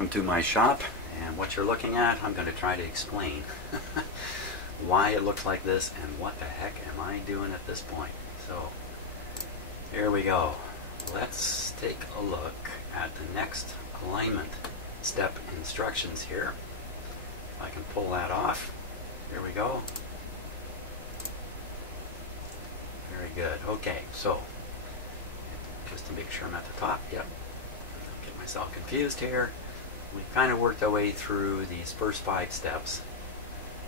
Welcome to my shop, and what you're looking at, I'm going to try to explain why it looks like this and what the heck am I doing at this point. So here we go. Let's take a look at the next alignment step instructions here. If I can pull that off. Here we go. Very good. Okay, so just to make sure I'm at the top. Yep. Get myself confused here. We've kind of worked our way through these first 5 steps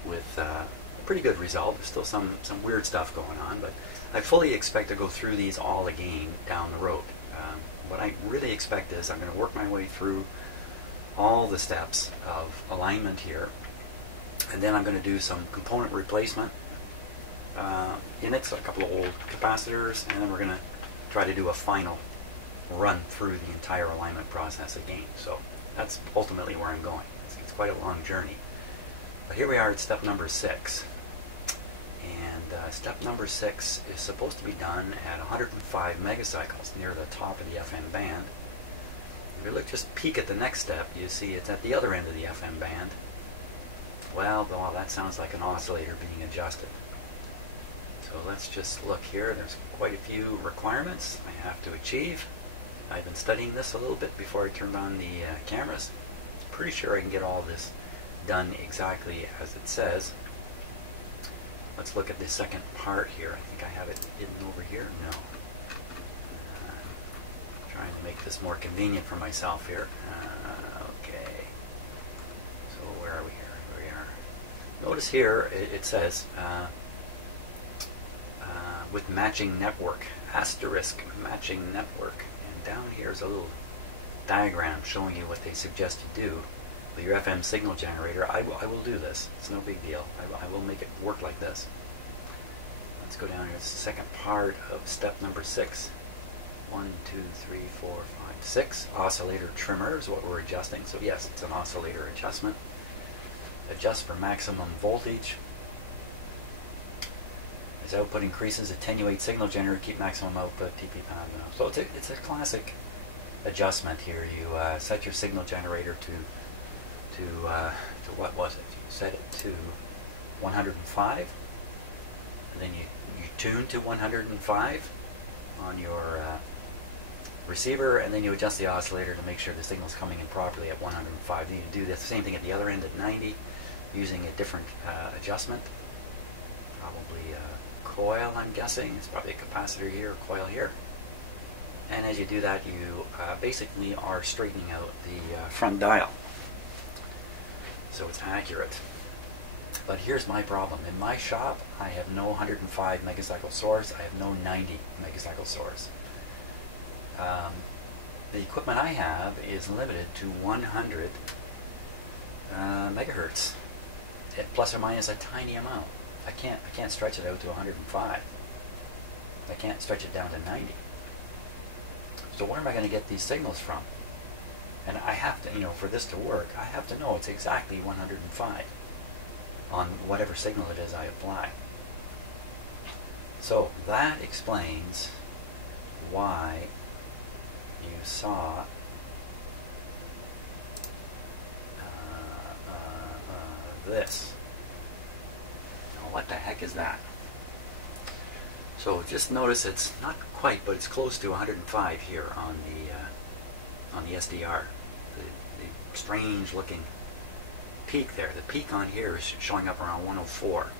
with a pretty good result. There's still some weird stuff going on, but I fully expect to go through these all again down the road. What I really expect is I'm going to work my way through all the steps of alignment here, and then I'm going to do some component replacement in it, so a couple of old capacitors, and then we're going to try to do a final run through the entire alignment process again. So that's ultimately where I'm going. It's quite a long journey. But here we are at step number 6. And step number 6 is supposed to be done at 105 megacycles near the top of the FM band. If you look, just peek at the next step, you see it's at the other end of the FM band. Well, that sounds like an oscillator being adjusted. So let's just look here. There's quite a few requirements I have to achieve. I've been studying this a little bit before I turned on the cameras. Pretty sure I can get all this done exactly as it says. Let's look at the second part here. I think I have it hidden over here. No. Trying to make this more convenient for myself here. Okay. So where are we here? Here we are. Notice here it says with matching network, asterisk matching network. And down here is a little diagram showing you what they suggest you do with your FM signal generator. I will do this. It's no big deal. I will make it work like this. Let's go down here. It's the second part of step number 6. 1, 2, 3, 4, 5, 6. Oscillator trimmer is what we're adjusting. So yes, it's an oscillator adjustment. Adjust for maximum voltage. As output increases, attenuate signal generator, keep maximum output, TP pound. So it's a classic adjustment here. You set your signal generator to what was it? You set it to 105, and then you tune to 105 on your receiver, and then you adjust the oscillator to make sure the signal's coming in properly at 105. Then you do the same thing at the other end at 90, using a different adjustment. Probably a coil, I'm guessing. It's probably a capacitor here, a coil here. And as you do that, you basically are straightening out the front dial, so it's accurate. But here's my problem. In my shop, I have no 105 megacycle source. I have no 90 megacycle source. The equipment I have is limited to 100 megahertz, plus or minus a tiny amount. I can't stretch it out to 105. I can't stretch it down to 90. So where am I going to get these signals from? And I have to, for this to work, I have to know it's exactly 105 on whatever signal it is I apply. So that explains why you saw this. Now, what the heck is that? So just notice it's not quite, but it's close to 105 here on the SDR. The strange looking peak there. The peak on here is showing up around 104.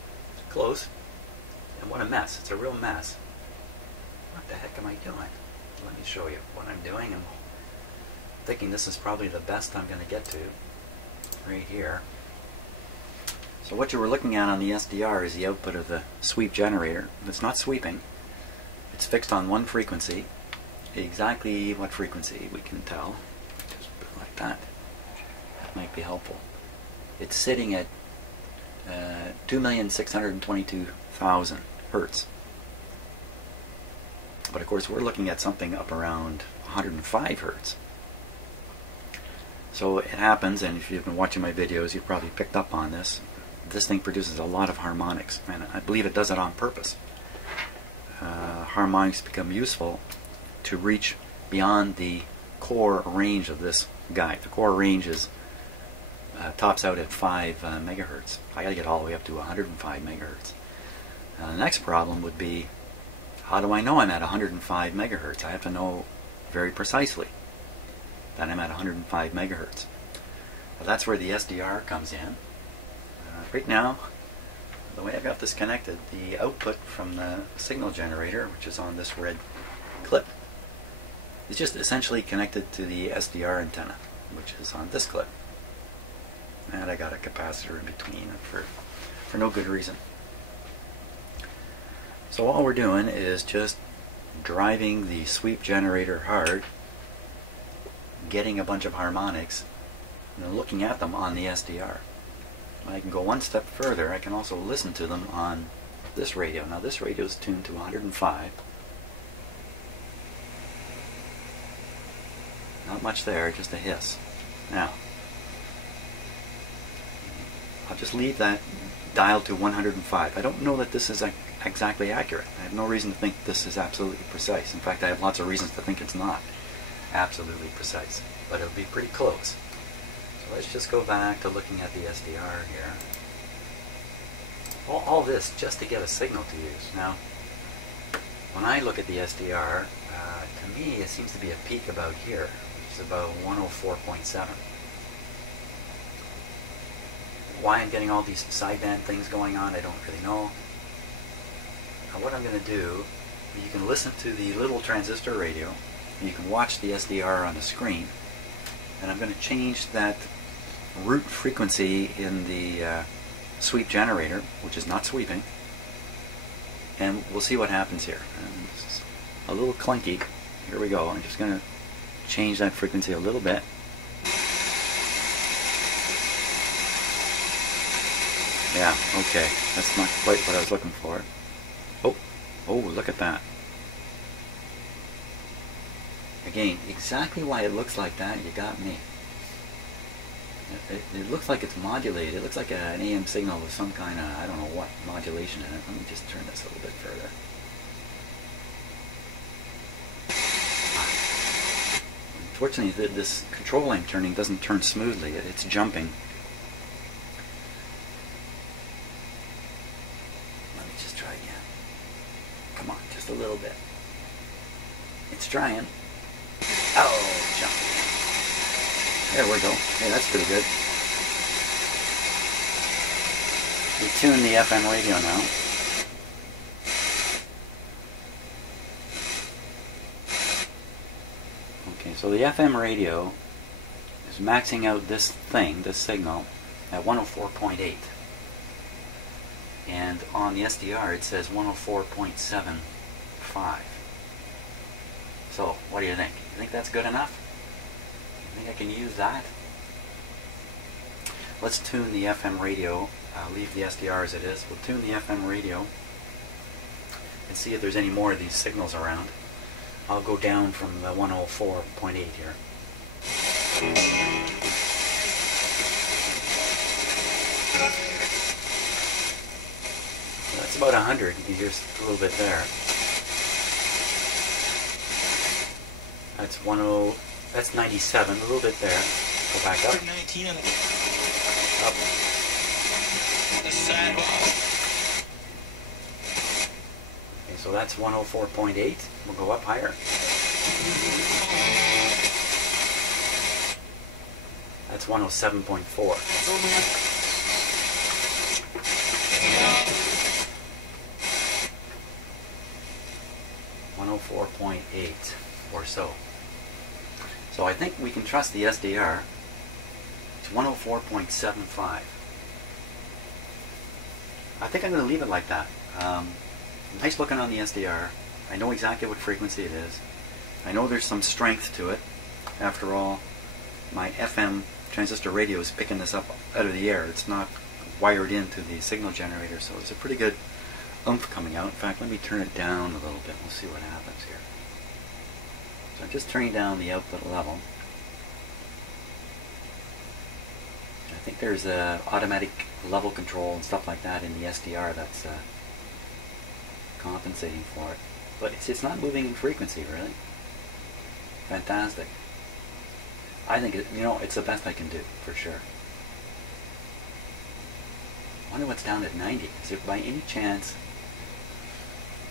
Close. And what a mess. It's a real mess. What the heck am I doing? Let me show you what I'm doing. I'm thinking this is probably the best I'm going to get to right here. So what you were looking at on the SDR is the output of the sweep generator. It's not sweeping. It's fixed on one frequency. Exactly what frequency we can tell. Just put it like that. That might be helpful. It's sitting at 2,622,000 hertz. But of course we're looking at something up around 105 hertz. So it happens, and if you've been watching my videos, you've probably picked up on this. This thing produces a lot of harmonics, and I believe it does it on purpose. Harmonics become useful to reach beyond the core range of this guide. The core range is tops out at 5 megahertz. I got to get all the way up to 105 megahertz. The next problem would be, how do I know I'm at 105 megahertz? I have to know very precisely that I'm at 105 megahertz. Well, that's where the SDR comes in. Right now, the way I got this connected, the output from the signal generator, which is on this red clip, is just essentially connected to the SDR antenna, which is on this clip. And I got a capacitor in between for no good reason. So all we're doing is just driving the sweep generator hard, getting a bunch of harmonics, and then looking at them on the SDR. I can go one step further. I can also listen to them on this radio. Now this radio is tuned to 105. Not much there, just a hiss. Now, I'll just leave that dialed to 105. I don't know that this is exactly accurate. I have no reason to think this is absolutely precise. In fact, I have lots of reasons to think it's not absolutely precise, but it'll be pretty close. So let's just go back to looking at the SDR here. All this just to get a signal to use. Now, when I look at the SDR, to me it seems to be a peak about here, which is about 104.7. Why I'm getting all these sideband things going on, I don't really know. Now what I'm going to do, you can listen to the little transistor radio, and you can watch the SDR on the screen, and I'm going to change that root frequency in the sweep generator, which is not sweeping, and we'll see what happens here. And this is a little clunky. Here we go. I'm just going to change that frequency a little bit. Yeah, okay. That's not quite what I was looking for. Oh, look at that. Again, exactly why it looks like that, you got me. It looks like it's modulated. It looks like an AM signal with some kind of, I don't know what, modulation in it. Let me just turn this a little bit further. Unfortunately, this control I'm turning doesn't turn smoothly. It's jumping. Let me just try again. Come on, just a little bit. It's trying. Oh, jump again. There we go. Hey, that's pretty good. We tune the FM radio now. Okay, so the FM radio is maxing out this thing, this signal, at 104.8. And on the SDR it says 104.75. So, what do you think? You think that's good enough? You think I can use that? Let's tune the FM radio. Leave the SDR as it is. We'll tune the FM radio and see if there's any more of these signals around. I'll go down from the 104.8 here. That's about 100. You can hear a little bit there. That's 10. That's 97. A little bit there. Go back up. 19 on the up. The sidewalk. Okay, so that's 104.8. We'll go up higher. That's 107.4. 104.8 or so. So I think we can trust the SDR. It's 104.75. I think I'm going to leave it like that. Nice looking on the SDR. I know exactly what frequency it is. I know there's some strength to it. After all, my FM transistor radio is picking this up out of the air. It's not wired into the signal generator, so it's a pretty good oomph coming out. In fact, let me turn it down a little bit. We'll see what happens here. So I'm just turning down the output level. I think there's automatic level control and stuff like that in the SDR that's compensating for it. But it's not moving in frequency, really. Fantastic. I think it, you know, it's the best I can do for sure. I wonder what's down at 90. Is it by any chance?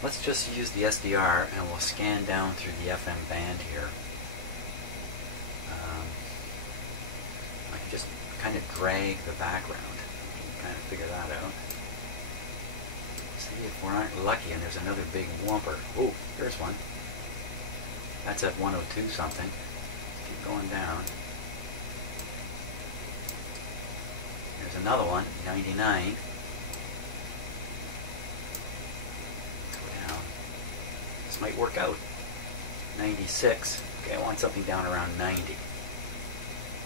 Let's just use the SDR and we'll scan down through the FM band here. I can just kind of drag the background. You can kind of figure that out. See if we aren't lucky and there's another big whomper. Oh, here's one. That's at 102 something. Keep going down. There's another one, 99. Go down. This might work out. 96. Okay, I want something down around 90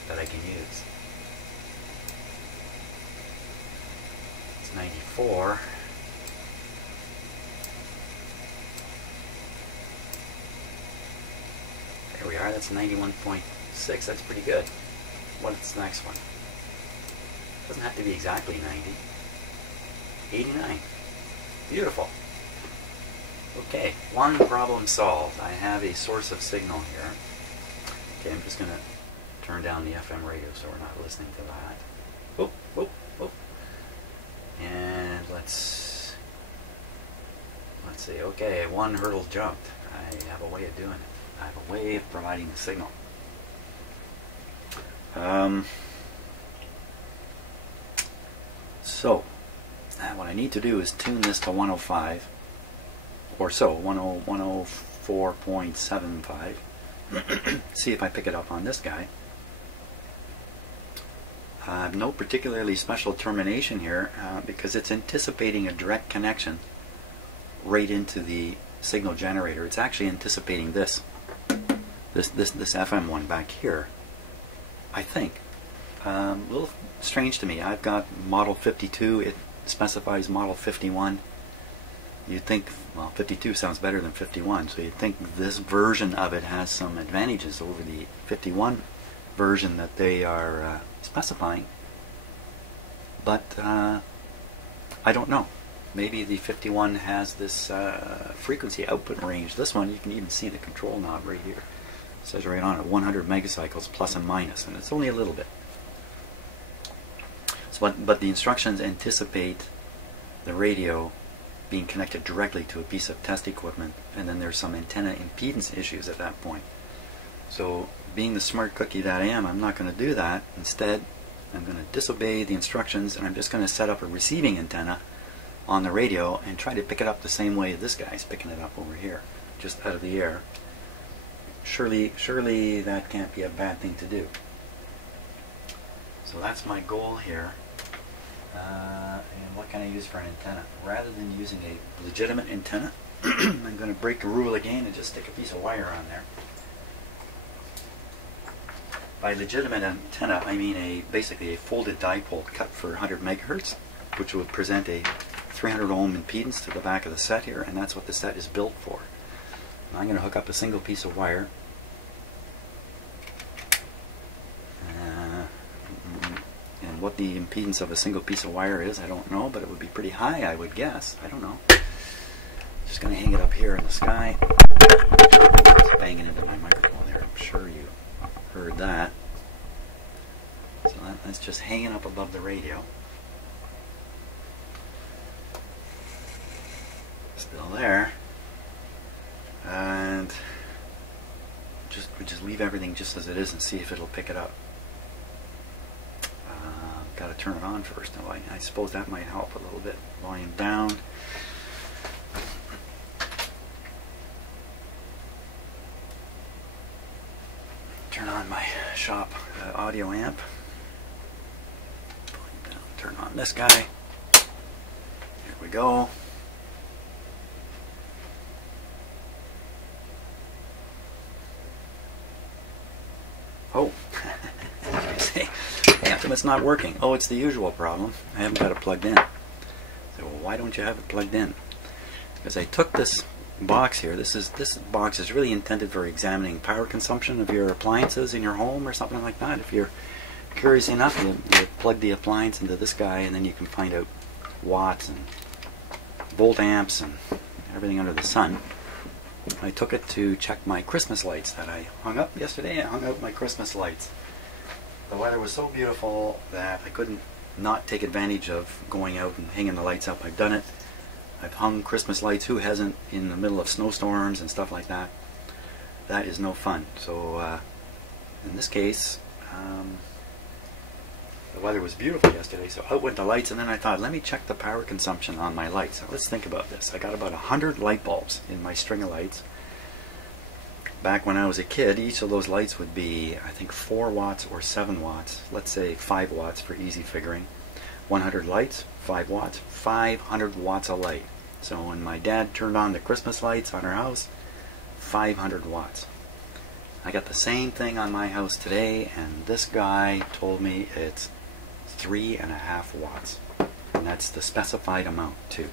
that I can use. It's 94. There we are, that's 91.6, that's pretty good. What's the next one? Doesn't have to be exactly 90. 89. Beautiful. Okay, one problem solved. I have a source of signal here. Okay, I'm just going to turn down the FM radio so we're not listening to that. Whoop, whoop, whoop. And let's see. Okay, one hurdle jumped. I have a way of doing it. I have a way of providing the signal. So, what I need to do is tune this to 105 or so, 104.75. See if I pick it up on this guy. No particularly special termination here because it's anticipating a direct connection right into the signal generator. It's actually anticipating this FM one back here, I think. A little strange to me. I've got model 52. It specifies model 51. You'd think, well, 52 sounds better than 51, so you'd think this version of it has some advantages over the 51 version that they are specifying. But I don't know. Maybe the 51 has this frequency output range. This one, you can even see the control knob right here. It says right on it, 100 megacycles plus and minus, and it's only a little bit. So, but the instructions anticipate the radio being connected directly to a piece of test equipment, and then there's some antenna impedance issues at that point. So, being the smart cookie that I am, I'm not going to do that. Instead, I'm going to disobey the instructions, and I'm just going to set up a receiving antenna on the radio and try to pick it up the same way this guy's picking it up over here, just out of the air. Surely that can't be a bad thing to do. So that's my goal here. And what can I use for an antenna? Rather than using a legitimate antenna, I'm going to break a rule again and just stick a piece of wire on there. By legitimate antenna, I mean basically a folded dipole cut for 100 megahertz, which would present a 300 ohm impedance to the back of the set here, and that's what the set is built for. Now I'm going to hook up a single piece of wire. And what the impedance of a single piece of wire is, I don't know, but it would be pretty high, I would guess. I don't know. Just going to hang it up here in the sky. Just banging into my microphone there. I'm sure you heard that. So that's just hanging up above the radio. Still there. And we just leave everything just as it is and see if it'll pick it up. Got to turn it on first. Now, I suppose that might help a little bit. Volume down. Turn on my shop audio amp. Volume down. Turn on this guy. Here we go. Oh. It's not working. Oh, it's the usual problem. I haven't got it plugged in. So, well, why don't you have it plugged in? Because I took this box here. This box is really intended for examining power consumption of your appliances in your home or something like that. If you're curious enough, you plug the appliance into this guy, and then you can find out watts and volt amps and everything under the sun. I took it to check my Christmas lights that I hung up yesterday. I hung out my Christmas lights. The weather was so beautiful that I couldn't not take advantage of going out and hanging the lights up. I've done it. I've hung Christmas lights. Who hasn't, in the middle of snowstorms and stuff like that? That is no fun. So in this case, the weather was beautiful yesterday, so out went the lights, and then I thought, let me check the power consumption on my lights. So let's think about this. I got about 100 light bulbs in my string of lights. Back when I was a kid, each of those lights would be, I think, 4 watts or 7 watts. Let's say 5 watts for easy figuring. 100 lights, 5 watts, 500 watts a light. So when my dad turned on the Christmas lights on our house, 500 watts. I got the same thing on my house today, and this guy told me it's 3.5 watts. And that's the specified amount too.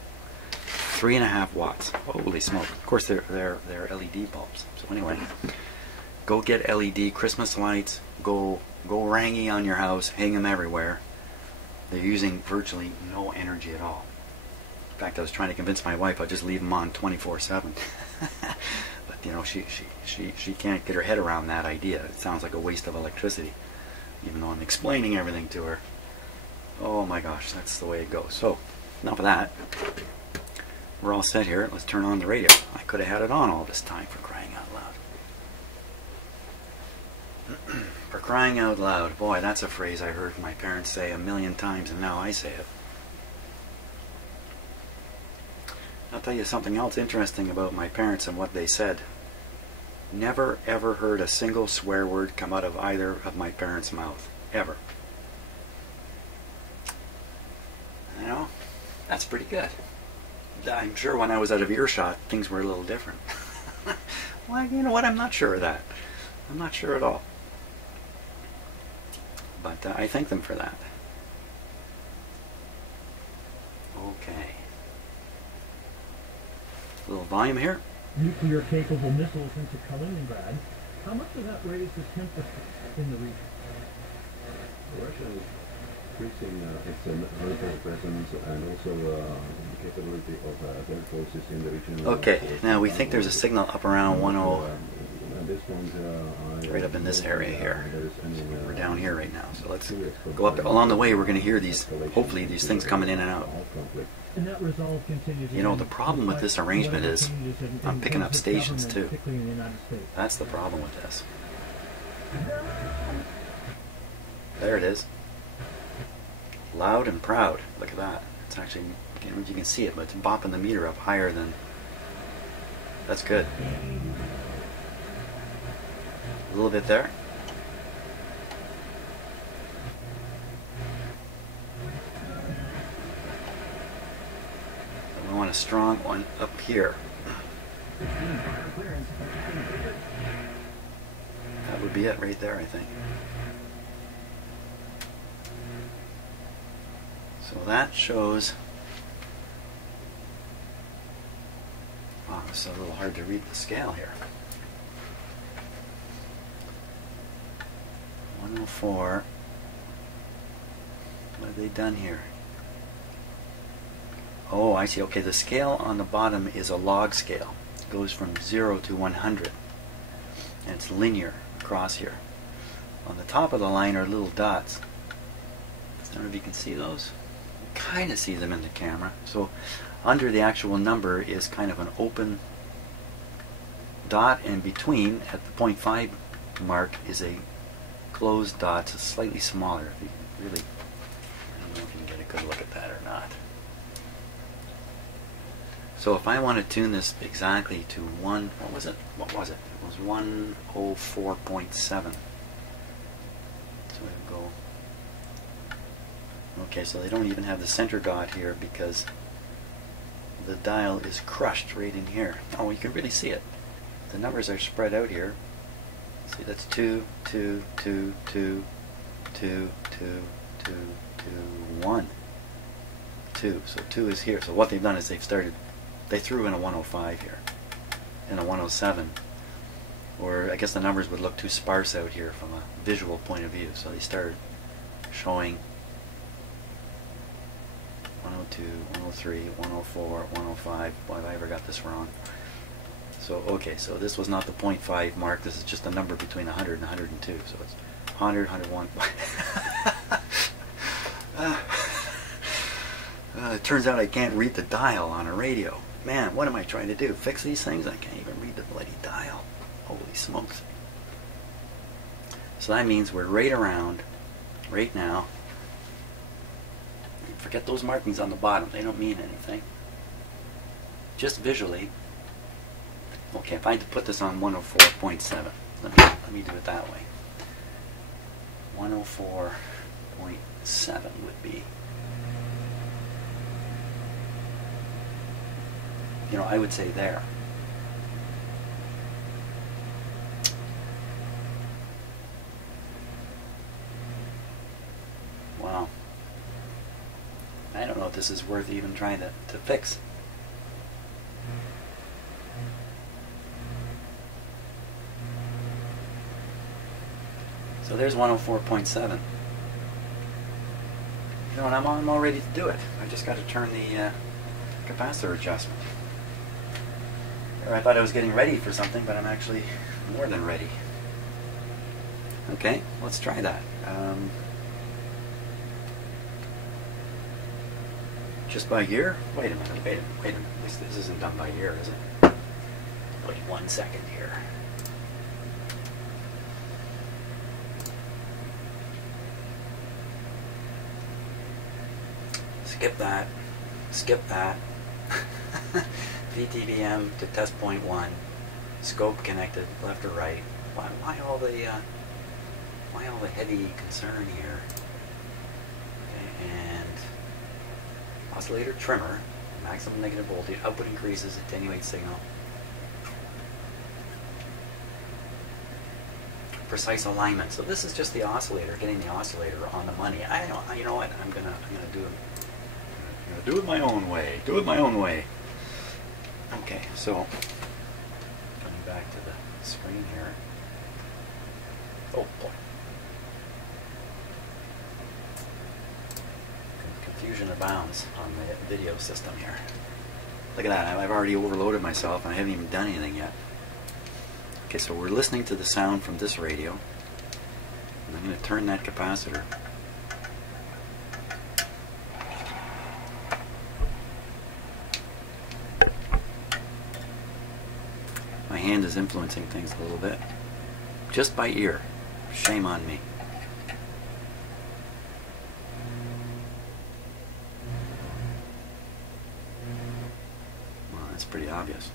3.5 watts. Holy smoke. Of course they're LED bulbs. So anyway, go get LED Christmas lights, go rangy on your house, hang them everywhere. They're using virtually no energy at all. In fact, I was trying to convince my wife I'll just leave them on 24/7. But you know, she can't get her head around that idea. It sounds like a waste of electricity, even though I'm explaining everything to her. Oh my gosh, that's the way it goes. So, enough of that. We're all set here. Let's turn on the radio. I could have had it on all this time, for crying out loud. For crying out loud. Boy, that's a phrase I heard my parents say a million times, and now I say it. I'll tell you something else interesting about my parents and what they said. Never ever heard a single swear word come out of either of my parents' mouth. Ever. You know, that's pretty good. I'm sure when I was out of earshot, things were a little different. Well, you know what? I'm not sure of that. I'm not sure at all. But I thank them for that. Okay. A little volume here. Nuclear-capable missiles into Kaliningrad. How much does that raise the temperature in the region? Russia is increasing its military presence and also capability of their forces in the region. Okay, now we think there's a signal up around 10, at this point, right up in this area here. We're down here right now, so let's go up. Along the way, we're going to hear these, hopefully, these things coming in and out. And that resolve continues. You know, the problem with this arrangement is I'm picking up stations too. That's the problem with this. There it is. Loud and proud. Look at that. It's actually, I can't remember if you can see it, but it's bopping the meter up higher than. That's good. A little bit there. And we want a strong one up here. That would be it right there, I think. So that shows. Wow, it's a little hard to read the scale here. 104. What have they done here? Oh, I see. Okay, the scale on the bottom is a log scale. It goes from 0 to 100. And it's linear across here. On the top of the line are little dots. I don't know if you can see those. You kind of see them in the camera. So under the actual number is kind of an open dot, and between, at the 0.5 mark, is a closed dot, so slightly smaller. If you really, I don't know if you can get a good look at that or not. So if I want to tune this exactly to what was it? It was 104.7. So we go. Okay, so they don't even have the center dot here because the dial is crushed right in here. Oh, you can really see it. The numbers are spread out here. See, that's 2, 2, 2, 2, 2, 2, 2, 2, 1. 2. So 2 is here. So what they've done is they threw in a 105 here and a 107. Or I guess the numbers would look too sparse out here from a visual point of view. So they started showing 102, 103, 104, 105. Boy, have I ever got this wrong. So, okay, so this was not the 0.5 mark. This is just a number between 100 and 102. So it's 100, 101. It turns out I can't read the dial on a radio. Man, what am I trying to do? Fix these things? I can't even read the bloody dial. Holy smokes. So that means we're right around, right now. Forget those markings on the bottom. They don't mean anything. Just visually. Okay, if I had to put this on 104.7, let me do it that way. 104.7 would be, you know, I would say there. Wow. I don't know if this is worth even trying to fix. So there's 104.7. You know, and I'm all ready to do it. I just got to turn the capacitor adjustment. Or I thought I was getting ready for something, but I'm actually more than ready. Okay, let's try that. Just by year? Wait a minute. This isn't done by year, is it? Wait 1 second here. Skip that. Skip that. VTVM to test point 1. Scope connected, left or right. Why all the heavy concern here? Okay, and oscillator trimmer, maximum negative voltage, output increases, attenuate signal. Precise alignment. So this is just the oscillator, getting the oscillator on the money. You know what? I'm gonna do it my own way. Do it my own way. Okay, so coming back to the screen here. Oh boy. Confusion abounds on the video system here. Look at that. I've already overloaded myself and I haven't even done anything yet. Okay, so we're listening to the sound from this radio. And I'm going to turn that capacitor. My hand is influencing things a little bit. Just by ear. Shame on me. Well, that's pretty obvious.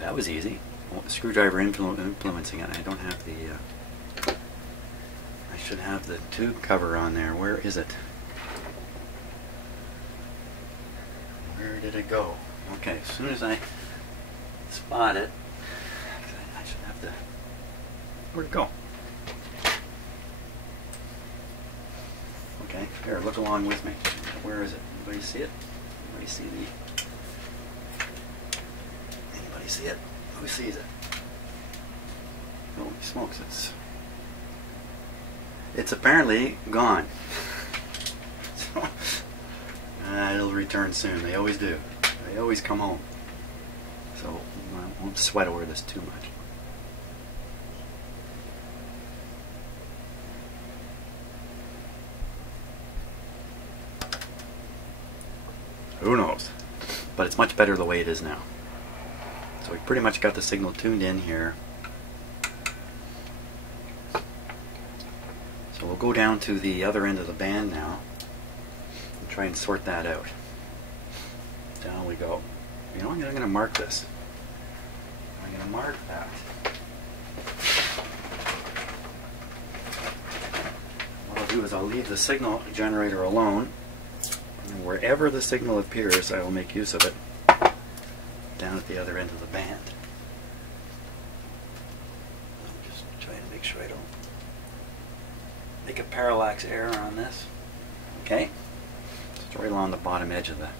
That was easy. Well, screwdriver influencing it. I don't have the... I should have the tube cover on there. Where is it? Where did it go? Okay, as soon as I spot it, I should have the... Where'd it go? Okay, here, look along with me. Where is it? Anybody see it? Anybody see the... Anybody see it? Who sees it? Holy smokes, it's apparently gone. So, it'll return soon. They always do. They always come home. So I won't sweat over this too much. Who knows? But it's much better the way it is now. So we pretty much got the signal tuned in here. So we'll go down to the other end of the band now and try and sort that out. Down we go. You know, I'm going to mark this. I'm going to mark that. What I'll do is I'll leave the signal generator alone, and wherever the signal appears I will make use of it down at the other end of the band. I'm just trying to make sure I don't make a parallax error on this. Okay? It's right along the bottom edge of the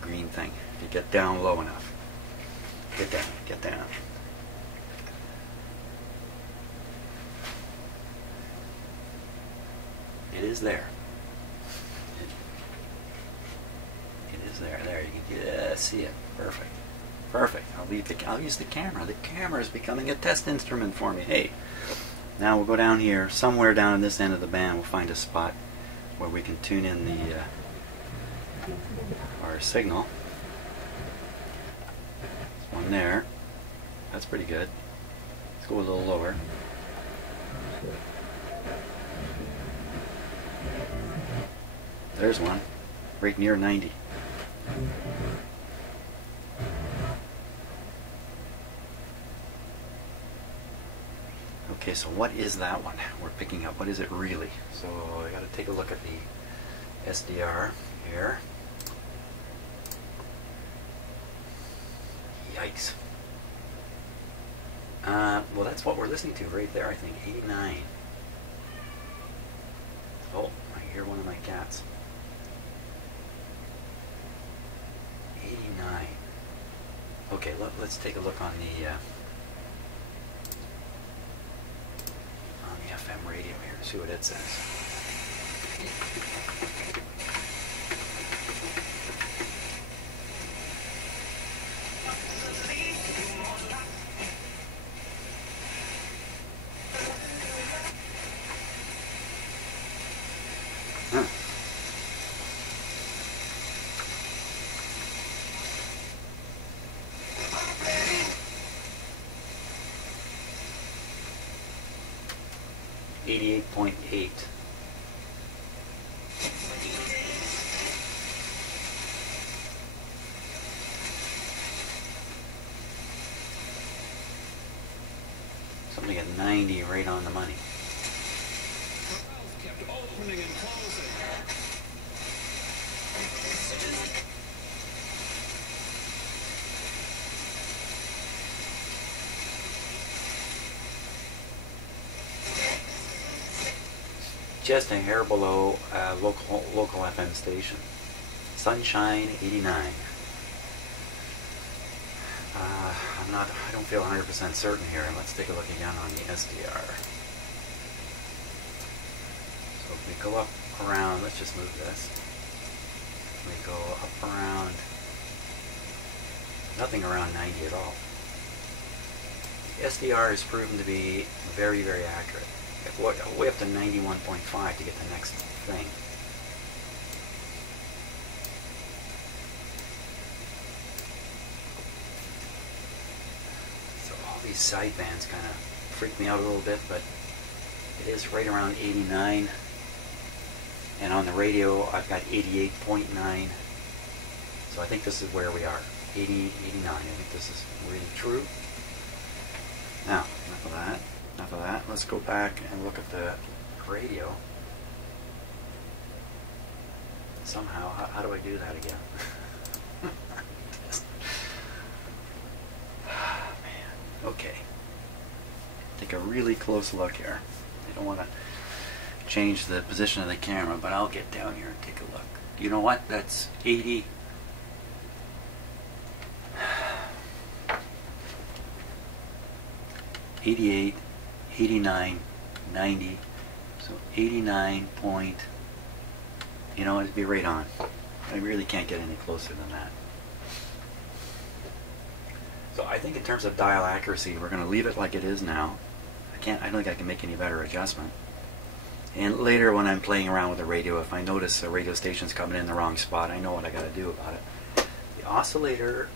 green thing. If you get down low enough. Get down, get down. It is there. It is is there. There, you can just see it. Perfect. Perfect. I'll use the camera. The camera is becoming a test instrument for me. Hey, now we'll go down here. Somewhere down in this end of the band, we'll find a spot where we can tune in the our signal. There's one there. That's pretty good. Let's go a little lower. There's one, right near 90. Okay, so what is that one we're picking up? What is it really? So I got to take a look at the SDR here. Yikes. Well, that's what we're listening to right there, I think. 89. Oh, I hear one of my cats. 89. Okay, let's take a look on the FM radio here and see what it says. Huh. .8. Something at 90, right on the money. Kept opening and closing. 'Just a hair below local FM station. Sunshine 89. I don't feel 100% certain here. Let's take a look again on the SDR. So if we go up around, let's just move this. We go up around, nothing around 90 at all. The SDR is proven to be very, very accurate. Way up to 91.5 to get the next thing. So all these sidebands kind of freak me out a little bit, but it is right around 89. And on the radio, I've got 88.9. So I think this is where we are. 80, 89. I think this is really true. Now, enough of that. Enough of that. Let's go back and look at the radio. Somehow, how do I do that again? Man. Okay. Take a really close look here. I don't want to change the position of the camera, but I'll get down here and take a look. You know what? That's 80. 88. 89, 90, so 89 point, you know, it'd be right on. I really can't get any closer than that. So I think in terms of dial accuracy, we're going to leave it like it is now. I don't think I can make any better adjustment. And later when I'm playing around with the radio, if I notice a radio station's coming in the wrong spot, I know what I got to do about it. The oscillator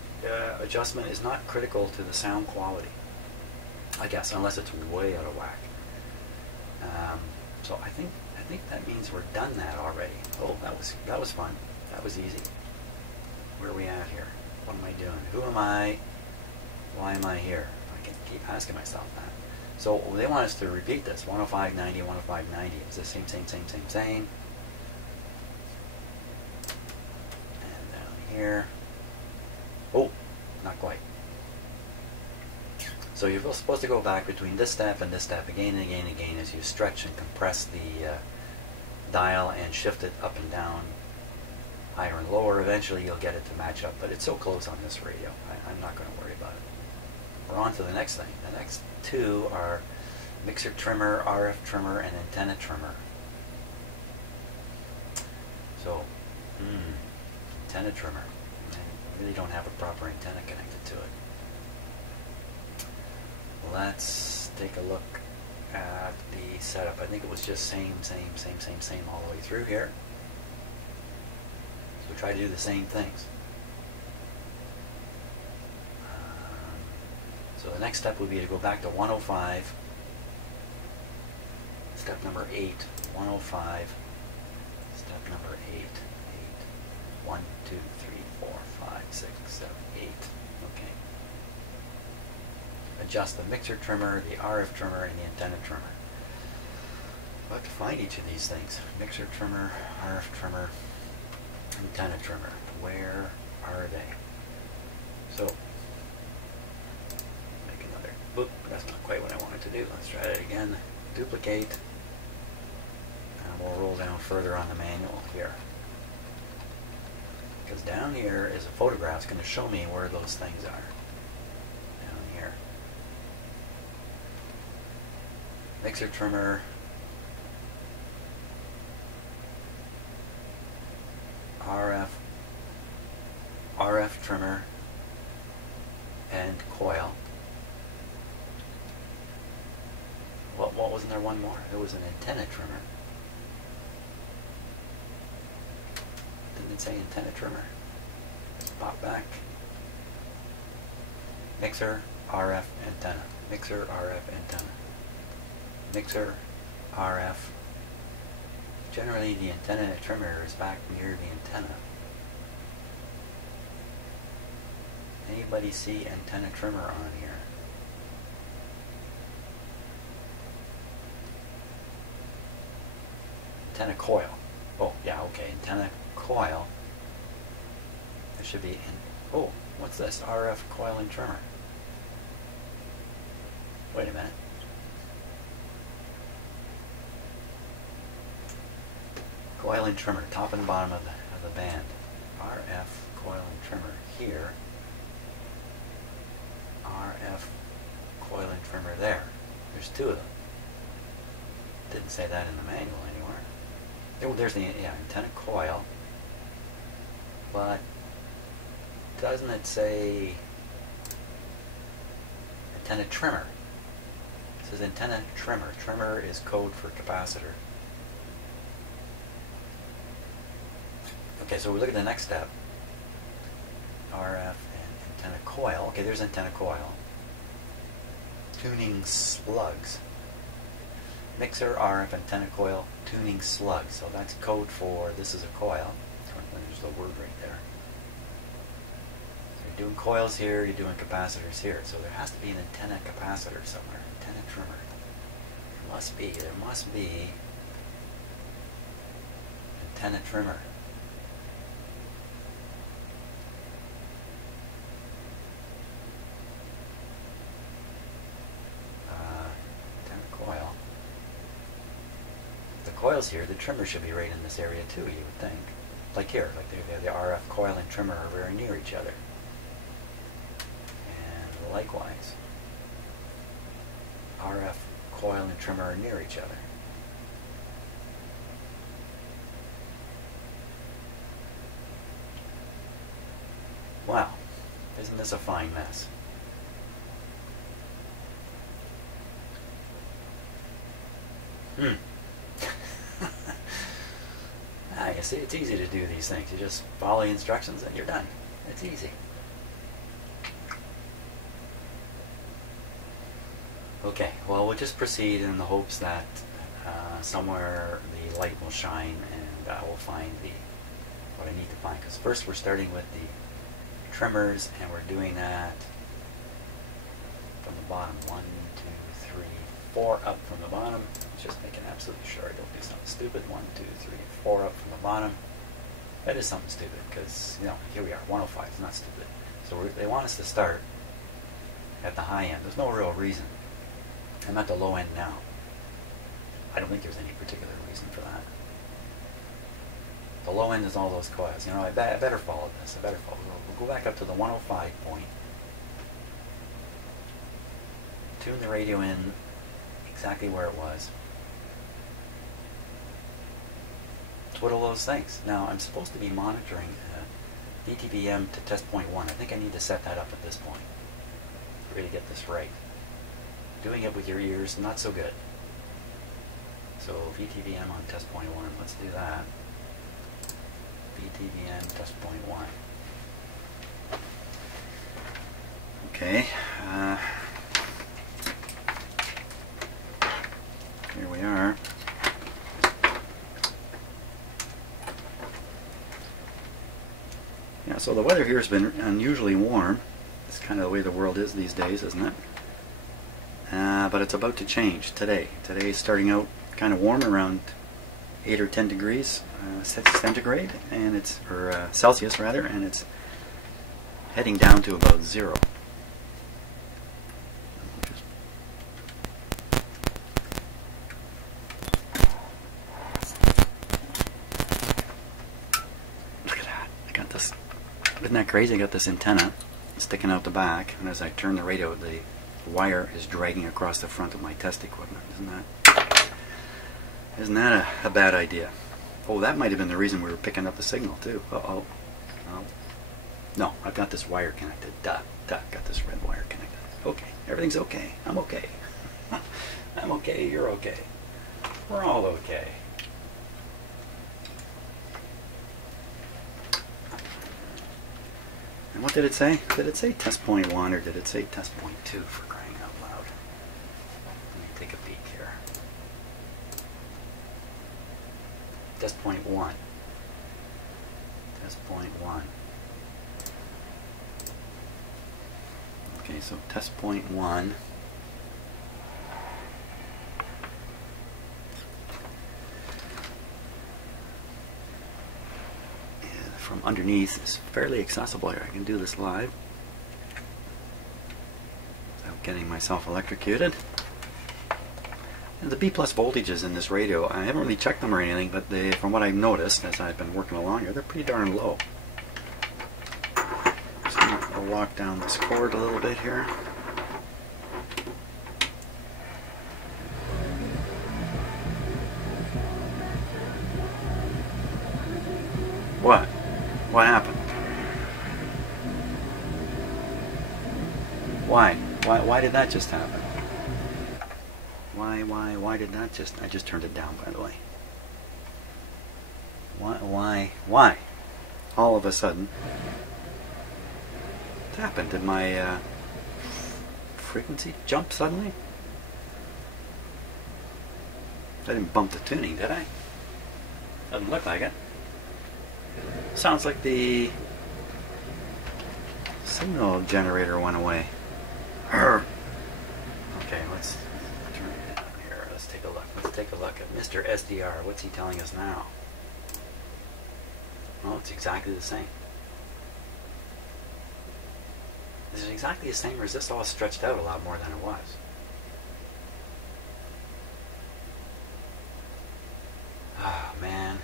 adjustment is not critical to the sound quality, I guess, unless it's way out of whack. So I think that means we're done that already. Oh, that was fun. That was easy. Where are we at here? What am I doing? Who am I? Why am I here? I can keep asking myself that. So they want us to repeat this. 105, 90, 105, 90. It's the same. And down here. Oh, not quite. So you're supposed to go back between this step and this step again and again and again as you stretch and compress the dial and shift it up and down, higher and lower. Eventually you'll get it to match up, but it's so close on this radio. I'm not going to worry about it. We're on to the next thing. The next two are mixer trimmer, RF trimmer, and antenna trimmer. So, antenna trimmer. really don't have a proper antenna connected to it. Let's take a look at the setup. I think it was just same all the way through here. So try to do the same things. So the next step would be to go back to 105. Step number 8, 105. Step number 8, 1, 2, 3, 4, 5, 6, 7, 8. Okay. Adjust the mixer trimmer, the RF trimmer, and the antenna trimmer. I'll have to find each of these things. Mixer trimmer, RF trimmer, antenna trimmer. Where are they? So, make another. Oop, that's not quite what I wanted to do. Let's try it again. Duplicate. And we'll roll down further on the manual here. Because down here is a photograph. It's going to show me where those things are. Down here. Mixer trimmer. RF trimmer and coil. What wasn't there one more? There was an antenna trimmer. Didn't it say antenna trimmer? Let's pop back. Mixer, RF, antenna. Mixer, RF, antenna. Mixer, RF. Generally the antenna trimmer is back near the antenna. Anybody see antenna trimmer on here? Antenna coil. Oh, yeah, okay. Antenna coil. There should be oh, what's this? RF coil and trimmer. Wait a minute. Coil and trimmer, top and bottom of the band. RF coil and trimmer here. RF coil and trimmer there. There's two of them. Didn't say that in the manual anywhere. Oh, there's the antenna coil. But doesn't it say antenna trimmer? It says antenna trimmer. Trimmer is code for capacitor. Okay, so we look at the next step. RF and antenna coil. Okay, there's antenna coil. Tuning slugs. Mixer, RF, antenna coil, tuning slugs. So that's code for this is a coil. There's the word right there. So you're doing coils here, you're doing capacitors here. So there has to be an antenna capacitor somewhere. Antenna trimmer. There must be. There must be antenna trimmer. Coils here, the trimmer should be right in this area too, you would think. Like here, like the RF coil and trimmer are very near each other. And likewise, RF coil and trimmer are near each other. Wow, isn't this a fine mess? You see, it's easy to do these things. You just follow the instructions and you're done. It's easy. Okay, well, we'll just proceed in the hopes that somewhere the light will shine and I will find what I need to find. Because first we're starting with the trimmers and we're doing that from the bottom. 1, 2, 3, 4 up from the bottom. Just making absolutely sure I don't do something stupid. 1, 2, 3, 4 up from the bottom. That is something stupid because, you know, here we are, 105. It's not stupid. So they want us to start at the high end. There's no real reason. I'm at the low end now. I don't think there's any particular reason for that. The low end is all those coils. You know, I better follow this. I better follow. We'll go back up to the 105 point. Tune the radio in exactly where it was. Twiddle those things. Now, I'm supposed to be monitoring VTVM to test point 1. I think I need to set that up at this point. Really get this right. Doing it with your ears, not so good. So VTVM on test point 1. Let's do that. VTVM test point 1. Okay. Here we are. Yeah, so the weather here has been unusually warm. It's kind of the way the world is these days, isn't it? But it's about to change today. Today is starting out kind of warm, around 8 or 10 degrees centigrade, and it's or Celsius rather, and it's heading down to about 0. Look at that! I got this. Isn't that crazy? I got this antenna sticking out the back, and as I turn the radio, the wire is dragging across the front of my test equipment. Isn't that a bad idea? Oh, that might have been the reason we were picking up the signal too. Uh-oh. No, I've got this wire connected. Got this red wire connected. Okay, everything's okay. I'm okay. I'm okay, you're okay. We're all okay. And what did it say? Did it say test point 1 or did it say test point 2, for crying out loud? Let me take a peek here. Test point 1. Test point 1. Okay, so test point 1. From underneath is fairly accessible here. I can do this live without getting myself electrocuted. And the B+ voltages in this radio, I haven't really checked them or anything, but they, from what I've noticed as I've been working along here, they're pretty darn low. So I'll walk down this cord a little bit here. What? What happened? Why? Why did that just happen? Why did that just... I just turned it down, by the way. Why? All of a sudden. What happened? Did my frequency jump suddenly? I didn't bump the tuning, did I? Doesn't look like it. Sounds like the signal generator went away. Okay, let's turn it down here. Let's take a look. Let's take a look at Mr. SDR. What's he telling us now? Well, it's exactly the same. Is it exactly the same, or is this all stretched out a lot more than it was? Oh, man.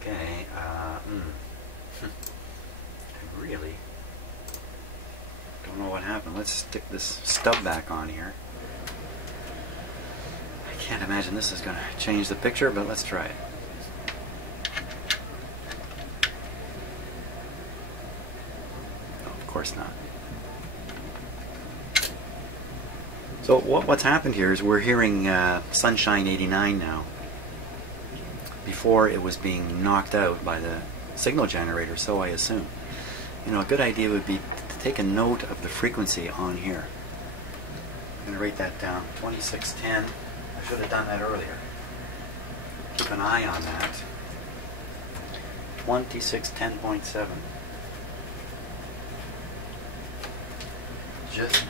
Okay, I really don't know what happened. Let's stick this stub back on here. I can't imagine this is going to change the picture, but let's try it. No, of course not. So what's happened here is we're hearing Sunshine 89 now. Before it was being knocked out by the signal generator, so I assume. You know, a good idea would be to take a note of the frequency on here. I'm going to write that down. 2610. I should have done that earlier. Keep an eye on that. 2610.7.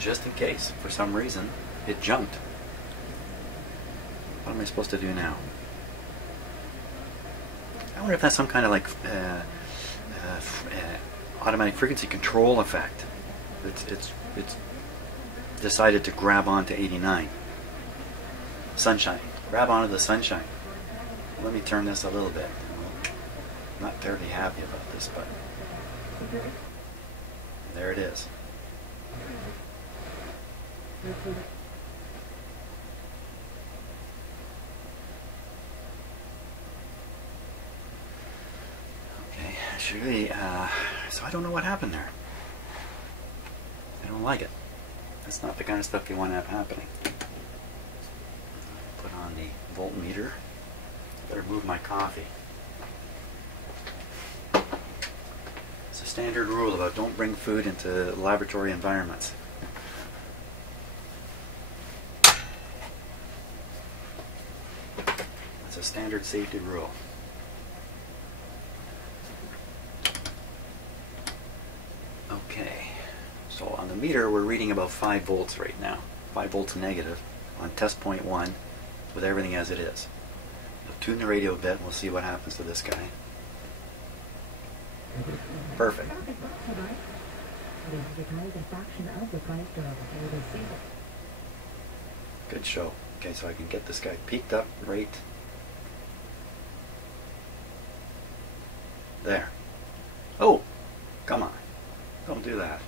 Just in case, for some reason, it jumped. What am I supposed to do now? I wonder if that's some kind of like automatic frequency control effect. It's decided to grab onto 89. Sunshine. Grab onto the sunshine. Let me turn this a little bit. I'm not terribly happy about this, but there it is. actually, so I don't know what happened there. I don't like it. That's not the kind of stuff you want to have happening. Put on the voltmeter. Better move my coffee. It's a standard rule about don't bring food into laboratory environments. That's a standard safety rule. Okay, so on the meter we're reading about 5 volts right now. 5 volts negative on test point 1 with everything as it is. We'll tune the radio a bit and we'll see what happens to this guy. Perfect. Good show. Okay, so I can get this guy peaked up right there. Oh, come on. Don't do that.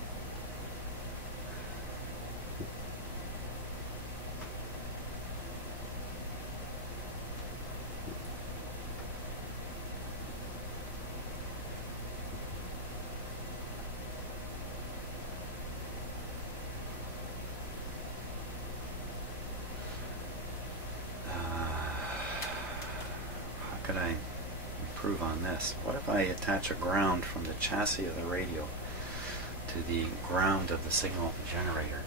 How could I improve on this? What if I attach a ground from the chassis of the radio to the ground of the signal generator?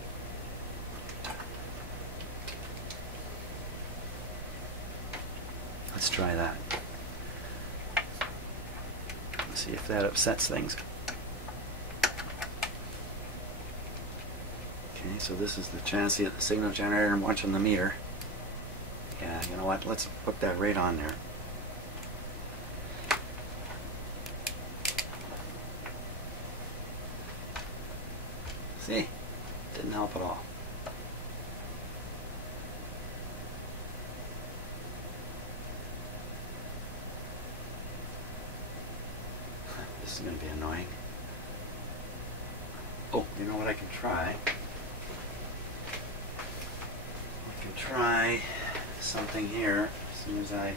Let's try that. Let's see if that upsets things. Okay, so this is the chassis of the signal generator. I'm watching the meter. Yeah, you know what? Let's hook that right on there. See? Didn't help at all. This is going to be annoying. Oh, you know what I can try? I can try something here as soon as I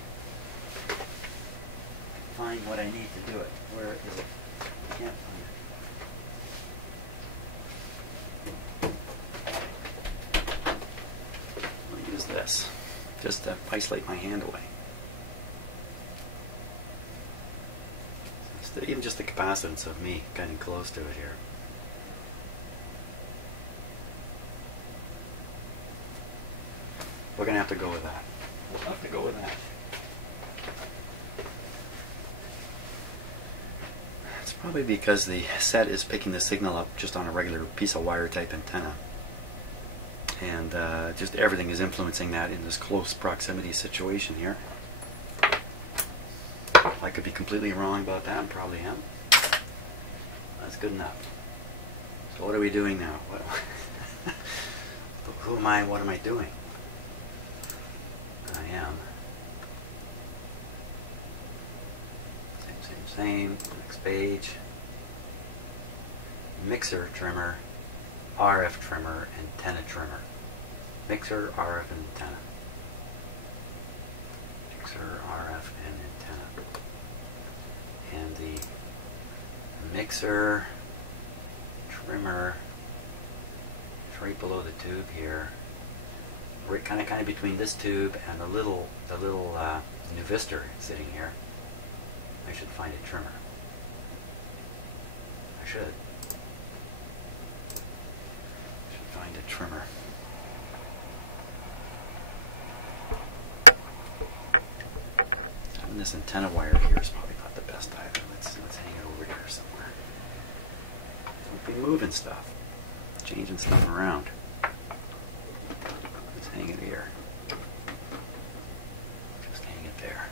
find what I need to do it. Where is it? I can't find it. This just to isolate my hand away. So even just the capacitance of me getting close to it here. We're gonna have to go with that. We'll have to go with that. It's probably because the set is picking the signal up just on a regular piece of wire type antenna. And just everything is influencing that in this close proximity situation here. I could be completely wrong about that, and probably am. That's good enough. So what are we doing now? Who am I? What am I doing? I am. Same. Next page. Mixer trimmer. RF trimmer, antenna trimmer. Mixer, RF, and antenna. Mixer, RF, and antenna. And the mixer trimmer is right below the tube here. We're kind of between this tube and the little nuvistor sitting here. I should find a trimmer. I should. Find a trimmer. Having this antenna wire here is probably not the best either. Let's hang it over here somewhere. Don't be moving stuff, changing stuff around. Let's hang it here. Just hang it there.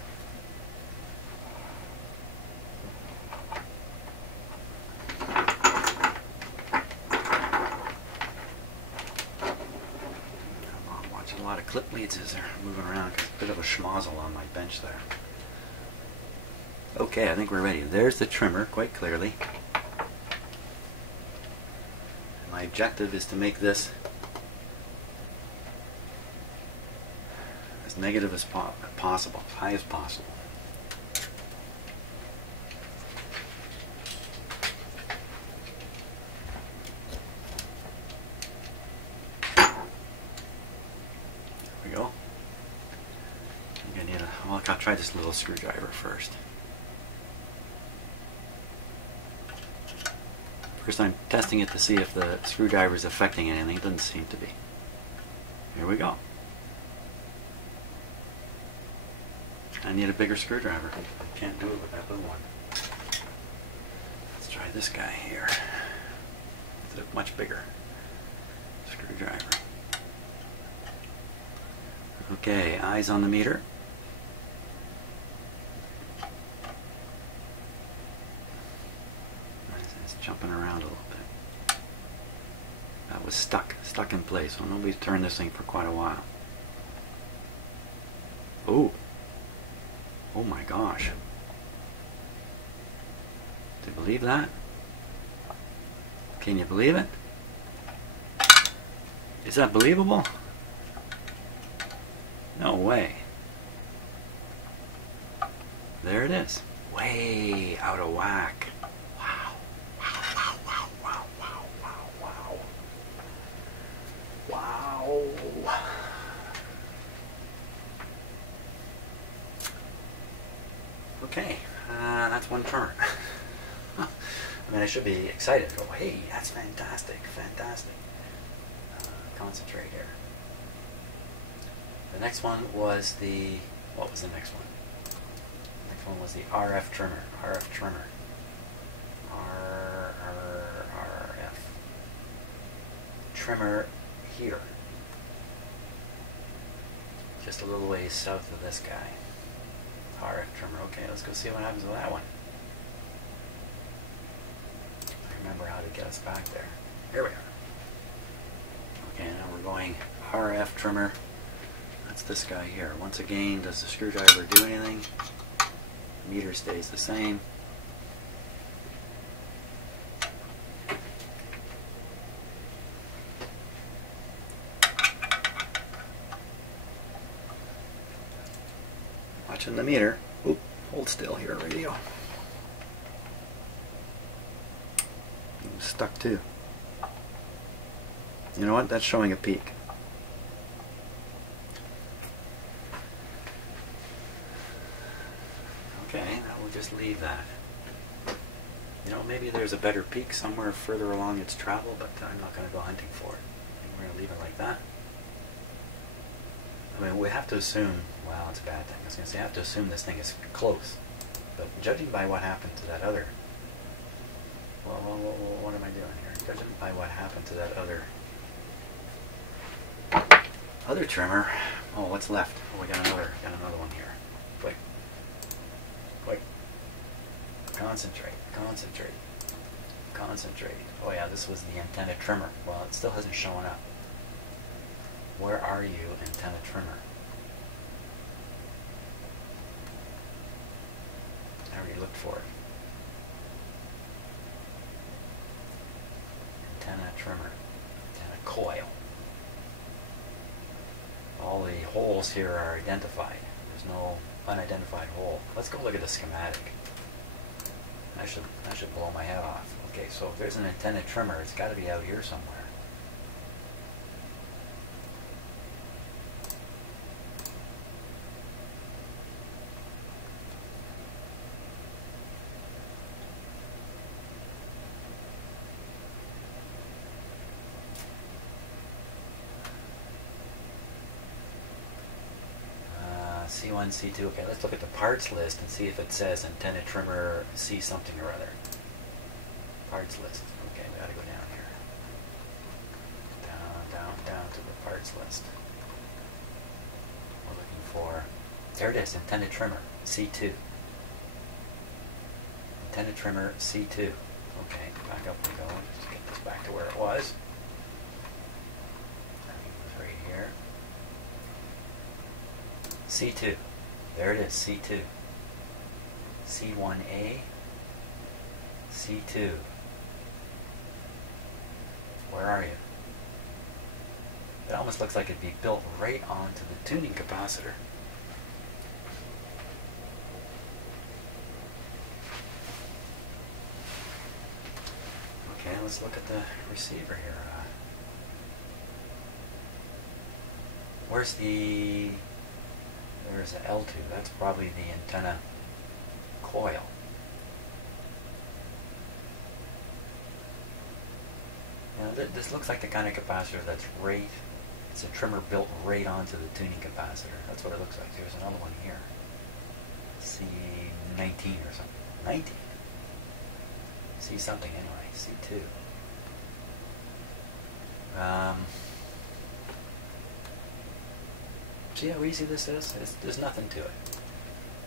A lot of clip leads as they're moving around. A bit of a schmozzle on my bench there. Okay, I think we're ready. There's the trimmer, quite clearly. My objective is to make this as negative as possible, as high as possible. try this little screwdriver first. First I'm testing it to see if the screwdriver is affecting anything. It doesn't seem to be. Here we go. I need a bigger screwdriver. Can't do it with that little one. Let's try this guy here. It's a much bigger screwdriver. Okay, eyes on the meter. It's jumping around a little bit. That was stuck in place. Well, nobody's turned this thing for quite a while. Oh. Oh my gosh. Do you believe that? Can you believe it? Is that believable? No way. There it is. Way out of whack. Wow. Wow, wow, wow, wow, wow, wow. Wow. Okay, that's one trimmer. I mean, I should be excited. Oh, hey, that's fantastic, fantastic. Concentrate here. The next one was the, what was the next one? The next one was the RF trimmer. RF trimmer. RF. Trimmer here. Just a little ways south of this guy. RF trimmer. Okay, let's go see what happens with that one. I remember how to get us back there. Here we are. Okay, now we're going RF trimmer. That's this guy here. Once again, does the screwdriver do anything? Meter stays the same. Watching the meter. Oop, hold still here, radio. I'm stuck too. You know what? That's showing a peak. Okay, now we'll just leave that. You know, maybe there's a better peak somewhere further along its travel, but I'm not going to go hunting for it. We're going to leave it like that. I mean, we have to assume, well, it's a bad thing. I was going to say, I have to assume this thing is close. But judging by what happened to that other, well, what am I doing here? Judging by what happened to that other trimmer. Oh, what's left? Oh, we got another one here. Quick. Quick. Concentrate. Concentrate. Concentrate. Oh yeah, this was the antenna trimmer. Well, it still hasn't shown up. Where are you, antenna trimmer? I already looked for it. Antenna trimmer. Antenna coil. All the holes here are identified. There's no unidentified hole. Let's go look at the schematic. That should blow my head off. Okay, so if there's an antenna trimmer, it's got to be out here somewhere. C1, C2. Okay, let's look at the parts list and see if it says antenna trimmer C something or other. Parts list. Okay, we gotta go down here. Down to the parts list. We're looking for, there it is, antenna trimmer C2. Antenna trimmer C2. Okay, back up we go. Just get this back to where it was. I think it was right here. C2. There it is, C2. C1A. C2. Where are you? It almost looks like it'd be built right onto the tuning capacitor. Okay, let's look at the receiver here. Where's the there's an L2. That's probably the antenna coil. Now this looks like the kind of capacitor that's right, it's a trimmer built right onto the tuning capacitor. That's what it looks like. There's another one here. C19 or something. 19? C something anyway. C2. See how easy this is? There's nothing to it.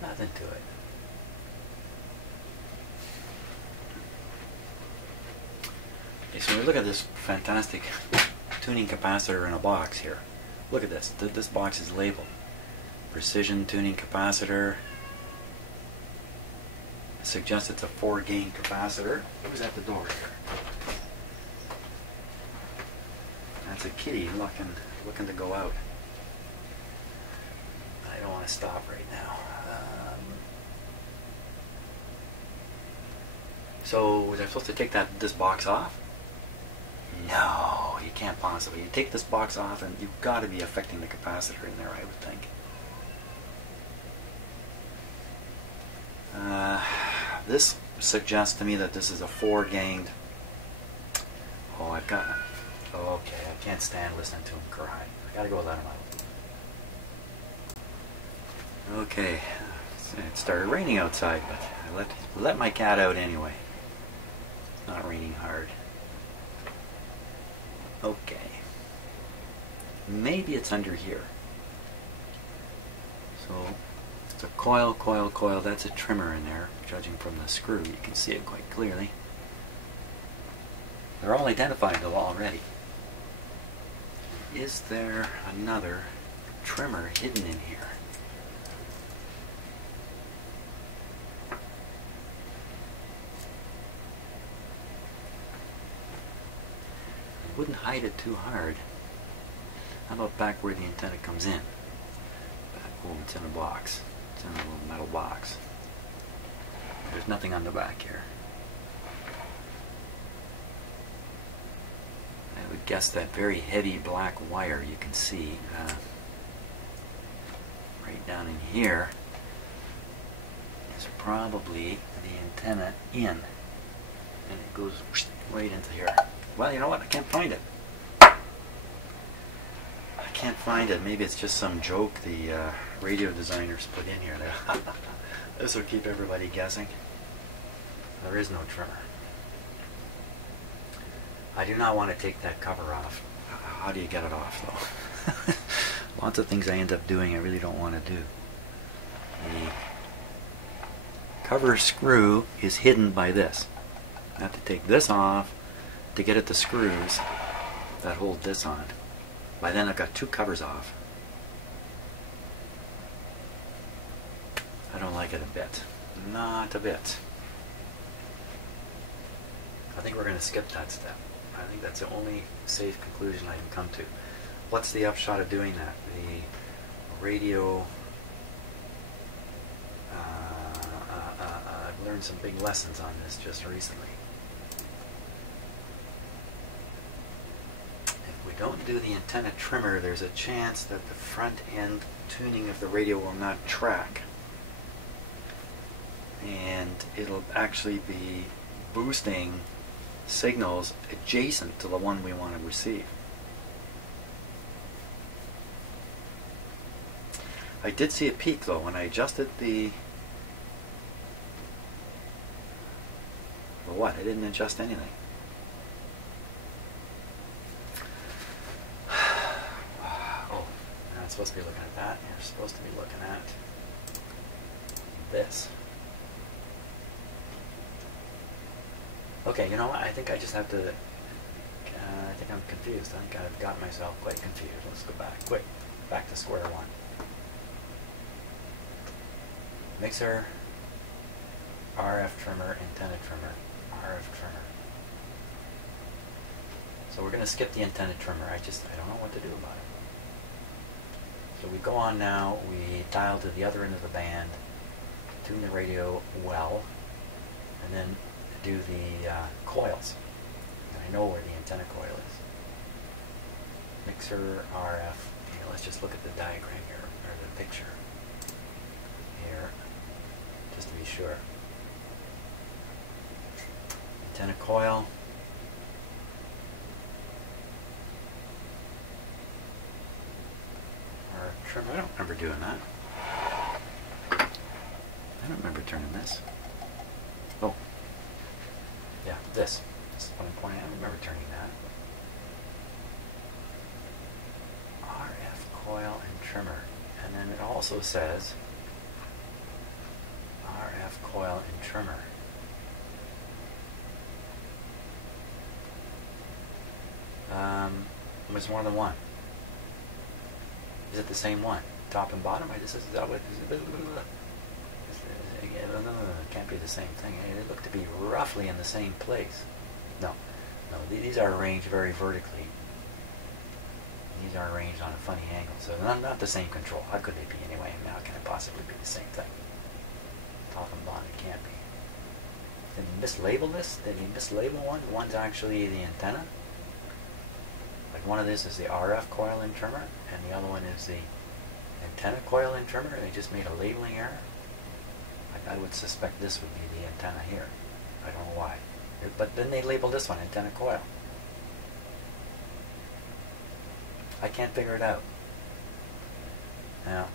Nothing to it. Okay, so we look at this fantastic tuning capacitor in a box here. Look at this. This box is labeled. Precision tuning capacitor. It suggests it's a 4-gain capacitor. Who's at the door here? That's a kitty looking to go out. I don't want to stop right now. So was I supposed to take this box off? No, you can't possibly. You take this box off and you've got to be affecting the capacitor in there, I would think. This suggests to me that this is a 4-gained. Oh, I've got. Oh, okay, I can't stand listening to him cry. I gotta go let him out. Okay, it started raining outside, but I let my cat out anyway. It's not raining hard. Okay. Maybe it's under here. So it's a coil, coil, coil. That's a trimmer in there. Judging from the screw, you can see it quite clearly. They're all identified though already. Is there another trimmer hidden in here? I wouldn't hide it too hard. How about back where the antenna comes in? Oh, it's in a box. It's in a little metal box. There's nothing on the back here. I would guess that very heavy black wire you can see right down in here is probably the antenna in, and it goes right into here. Well, you know what? I can't find it. I can't find it. Maybe it's just some joke the radio designers put in here. This will keep everybody guessing. There is no trimmer. I do not want to take that cover off. How do you get it off, though? Lots of things I end up doing I really don't want to do. The cover screw is hidden by this. I have to take this off to get at the screws that hold this on. By then I've got 2 covers off. I don't like it a bit. Not a bit. I think we're going to skip that step. I think that's the only safe conclusion I can come to. What's the upshot of doing that? The radio... I've learned some big lessons on this just recently. If we don't do the antenna trimmer, there's a chance that the front end tuning of the radio will not track. And it'll actually be boosting signals adjacent to the one we want to receive. I did see a peak though when I adjusted the well, what? I didn't adjust anything. Oh, you're not supposed to be looking at that. You're supposed to be looking at this. Okay, you know what? I think I just have to... I think I'm confused. I think I've got myself quite confused. Let's go back. Quick. Back to square one. Mixer, RF trimmer, antenna trimmer, RF trimmer. So we're going to skip the antenna trimmer. I don't know what to do about it. So we go on now. We dial to the other end of the band, tune the radio well, and then do the coils. And I know where the antenna coil is. Mixer, RF. Here, let's just look at the diagram here, or the picture. here, just to be sure. Antenna coil. Or trim. I don't remember doing that. I don't remember turning this. Oh. Yeah, this. This is what I'm pointing at. I don't remember turning that. RF coil and trimmer. And then it also says RF coil and trimmer. There's more than one. Is it the same one? Top and bottom? Is that what? It can't be the same thing. They look to be roughly in the same place. No. No, these are arranged very vertically. These are arranged on a funny angle. So not the same control. How could they be anyway? How can it possibly be the same thing? Top and bottom, it can't be. Did you mislabel this? Did you mislabel one? One's actually the antenna. Like one of this is the RF coil and trimmer, and the other one is the antenna coil and trimmer. They just made a labeling error. I would suspect this would be the antenna here. I don't know why. But then they labeled this one antenna coil. I can't figure it out. Now,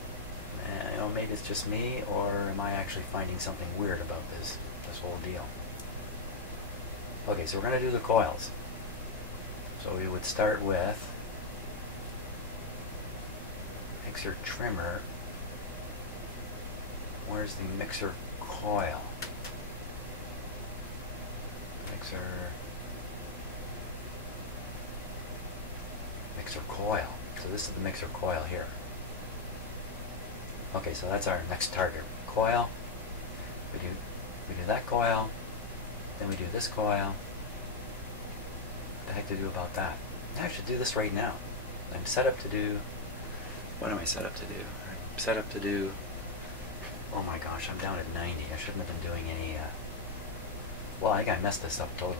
maybe it's just me, or am I actually finding something weird about this whole deal? Okay, so we're going to do the coils. So we would start with mixer trimmer. Where's the mixer coil? Mixer coil. So this is the mixer coil here. Okay, so that's our next target. Coil. We do that coil. Then we do this coil. What the heck to do about that? I should do this right now. I'm set up to do. What am I set up to do? I'm set up to do. Oh my gosh, I'm down at 90. I shouldn't have been doing any. Well, I think I messed this up totally.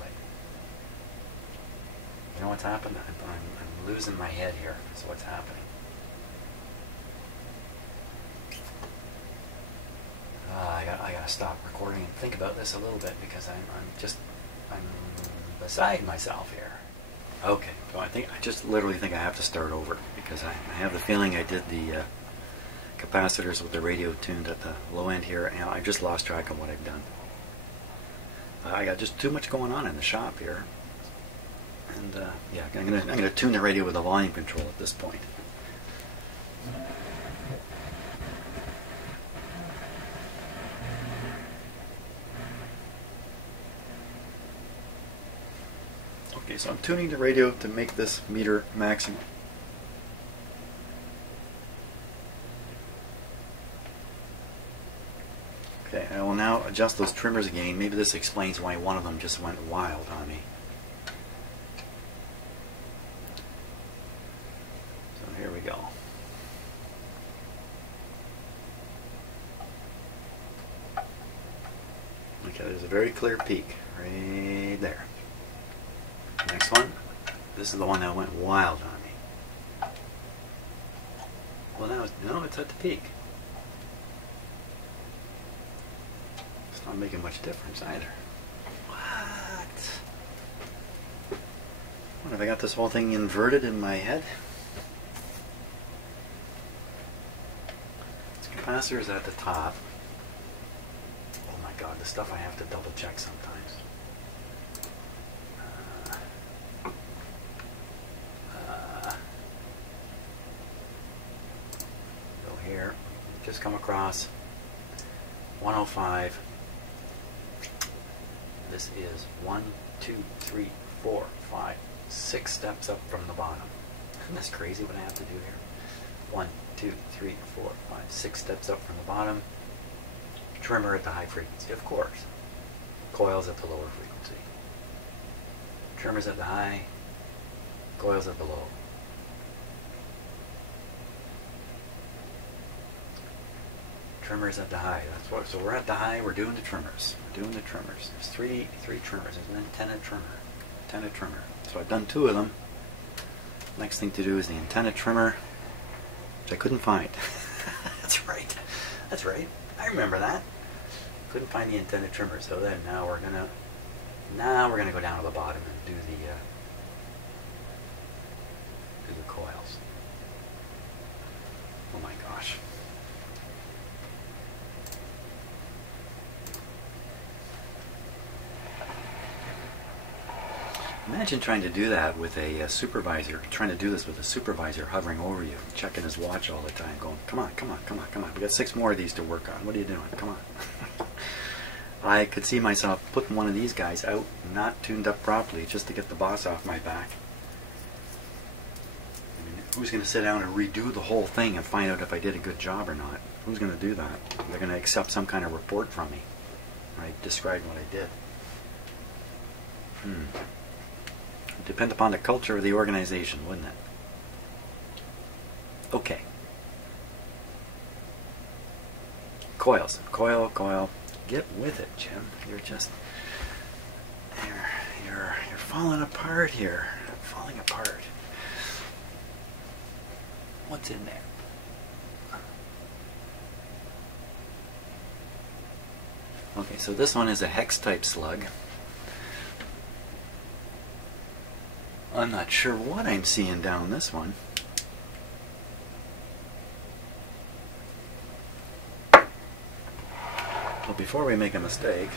You know what's happened? I'm losing my head here. That's what's happening. I gotta stop recording and think about this a little bit, because I'm beside myself here. Okay, so I just literally think I have to start over, because I have the feeling I did the capacitors with the radio tuned at the low end here, and I just lost track of what I've done. I got just too much going on in the shop here, and yeah, I'm gonna tune the radio with the volume control at this point. Okay, so I'm tuning the radio to make this meter maximum. Okay, I will now adjust those trimmers again. Maybe this explains why one of them just went wild on me. So here we go. Okay, there's a very clear peak right there. Next one. This is the one that went wild on me. Well, now it's at the peak. It's not making much difference either. What? What, have I got this whole thing inverted in my head? This capacitor is at the top. Oh my god, the stuff I have to double check sometimes. Go here. Just come across 105. This is 1, 2, 3, 4, 5, 6 steps up from the bottom. Isn't this crazy what I have to do here? 1, 2, 3, 4, 5, 6 steps up from the bottom. Trimmer at the high frequency, of course. Coils at the lower frequency. Trimmers at the high, coils at the low. Trimmers at the high. That's what. So we're at the high. We're doing the trimmers. We're doing the trimmers. There's three trimmers. There's an antenna trimmer. So I've done 2 of them. Next thing to do is the antenna trimmer, which I couldn't find. That's right. That's right. I remember that. Couldn't find the antenna trimmer, so then now we're gonna go down to the bottom and do the coils. Oh my gosh. Imagine trying to do that with a supervisor, trying to do this with a supervisor hovering over you, checking his watch all the time, going, come on, come on, come on, come on. We got 6 more of these to work on. What are you doing? Come on. I could see myself putting one of these guys out, not tuned up properly, just to get the boss off my back. I mean, who's going to sit down and redo the whole thing and find out if I did a good job or not? Who's going to do that? They're going to accept some kind of report from me, right? Describing what I did. Depend upon the culture of the organization, wouldn't it? Okay. Coils. Coil, coil. Get with it, Jim. You're just... You're falling apart here. Falling apart. What's in there? Okay, so this one is a hex-type slug. I'm not sure what I'm seeing down this one. Well, before we make a mistake,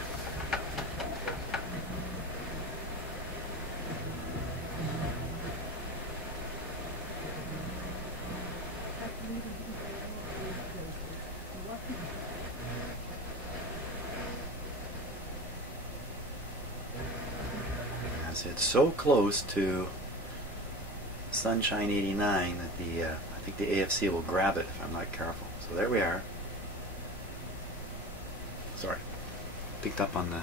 it's so close to Sunshine 89 that I think the AFC will grab it if I'm not careful. So there we are. Sorry, picked up on the...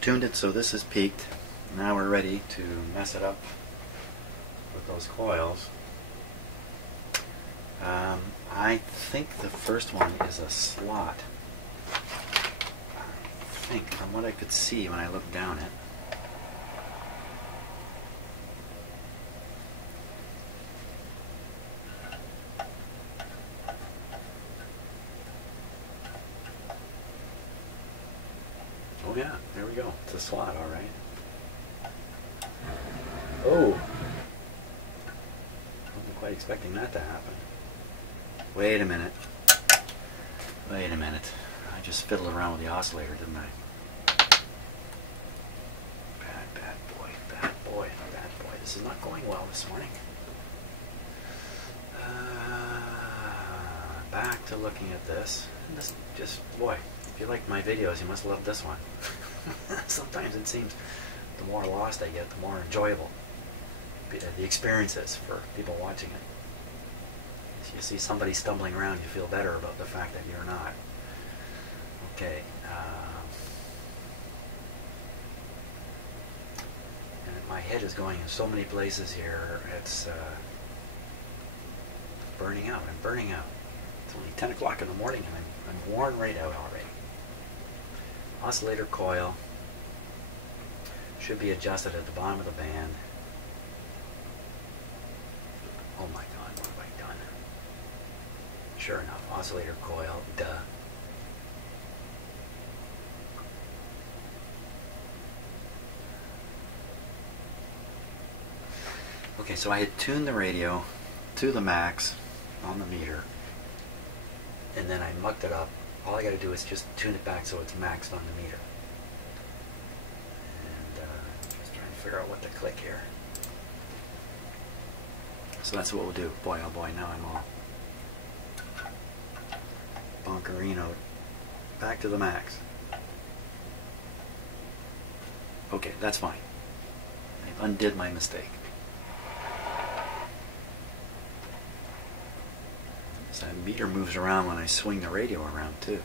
Tuned it so this is peaked. Now we're ready to mess it up with those coils. I think the first one is a slot. I think, from what I could see when I looked down it. Oh yeah, there we go. It's a slot, all right. Oh! Wasn't quite expecting that to happen. Wait a minute. Wait a minute. I just fiddled around with the oscillator, didn't I? Bad boy, bad boy, bad boy. This is not going well this morning. Back to looking at this. This just, boy, if you like my videos, you must love this one. Sometimes it seems the more lost I get, the more enjoyable the experience is for people watching it. As you see somebody stumbling around, you feel better about the fact that you're not. Okay. And my head is going in so many places here, it's burning out. I'm burning out. It's only 10 o'clock in the morning and I'm worn right out already. Oscillator coil should be adjusted at the bottom of the band. Oh my god, what have I done? Sure enough, oscillator coil, duh. Okay, so I had tuned the radio to the max on the meter, and then I mucked it up. All I got to do is just tune it back so it's maxed on the meter. And just trying to figure out what to click here. So that's what we'll do. Boy, oh boy, now I'm all bonkerino. Back to the max. Okay, that's fine. I undid my mistake. So that meter moves around when I swing the radio around too.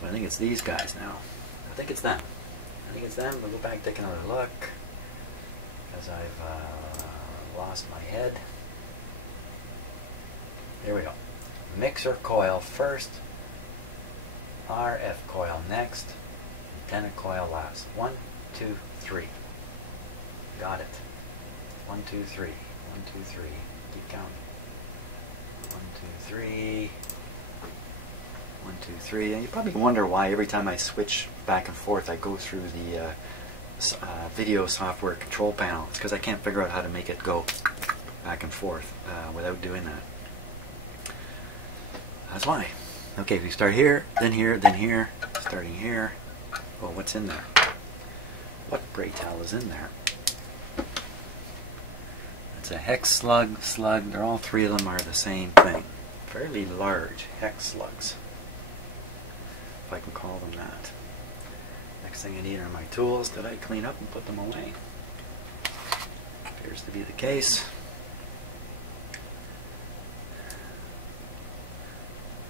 So I think it's these guys now. I think it's them. I think it's them. We'll go back, take another look, because I've lost my head. There we go. Mixer coil first, RF coil next, antenna coil last. 1, 2, 3. Got it. 1, 2, 3. 1, 2, 3. keep counting. 1, 2, 3. 1, 2, 3. And you probably wonder why every time I switch back and forth I go through the video software control panel. It's because I can't figure out how to make it go back and forth without doing that. That's why. Okay, we start here, then here, then here, starting here. Oh, what's in there? What pray tell is in there? It's a hex slug, they're all three of them are the same thing. Fairly large hex slugs, if I can call them that. Next thing I need are my tools that I clean up and put them away. Appears to be the case.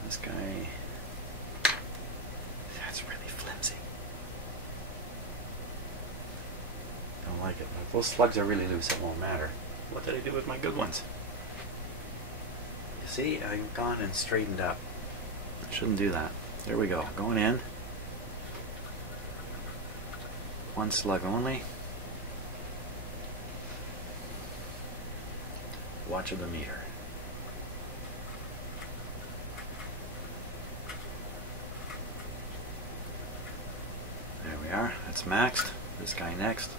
This guy, that's really flimsy. Don't like it. If those slugs are really loose, it won't matter. What did I do with my good ones? You see, I've gone and straightened up. I shouldn't do that. There we go. Going in. One slug only. Watch of the meter. There we are. That's maxed. This guy next.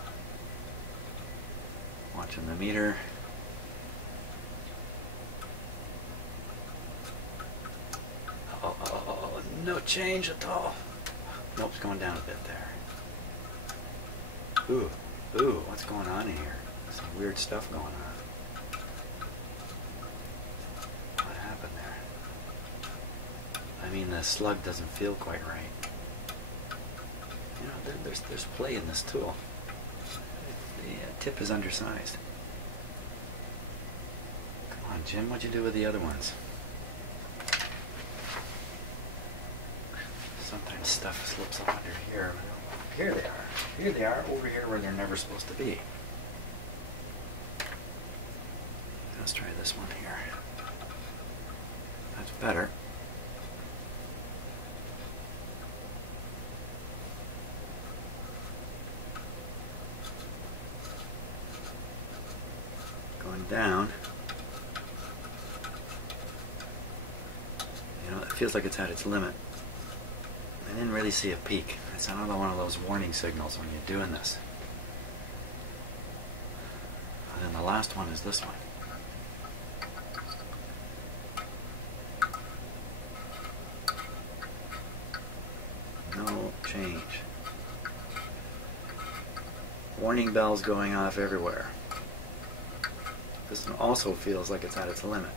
Watching the meter. Oh, no change at all. Nope, it's going down a bit there. Ooh, what's going on in here? Some weird stuff going on. What happened there? I mean, the slug doesn't feel quite right. You know, there's play in this tool. The tip is undersized. Come on, Jim, what'd you do with the other ones? Sometimes stuff slips under here. Here they are. Here they are, over here where they're never supposed to be. Let's try this one here. That's better. Going down. You know, it feels like it's at its limit. I didn't really see a peak. It's another one of those warning signals when you're doing this. And then the last one is this one. No change. Warning bells going off everywhere. This one also feels like it's at its limit.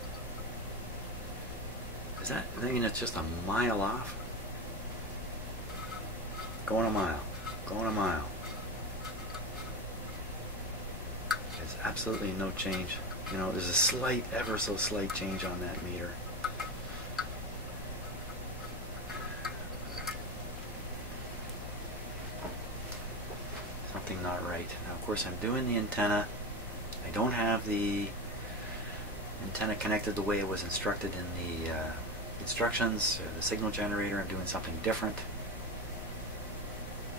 Is that, I mean, it's just a mile off? Going a mile. Going a mile. There's absolutely no change. You know, there's a slight, ever so slight change on that meter. Something not right. Now, of course, I'm doing the antenna. I don't have the antenna connected the way it was instructed in the instructions, the signal generator. I'm doing something different.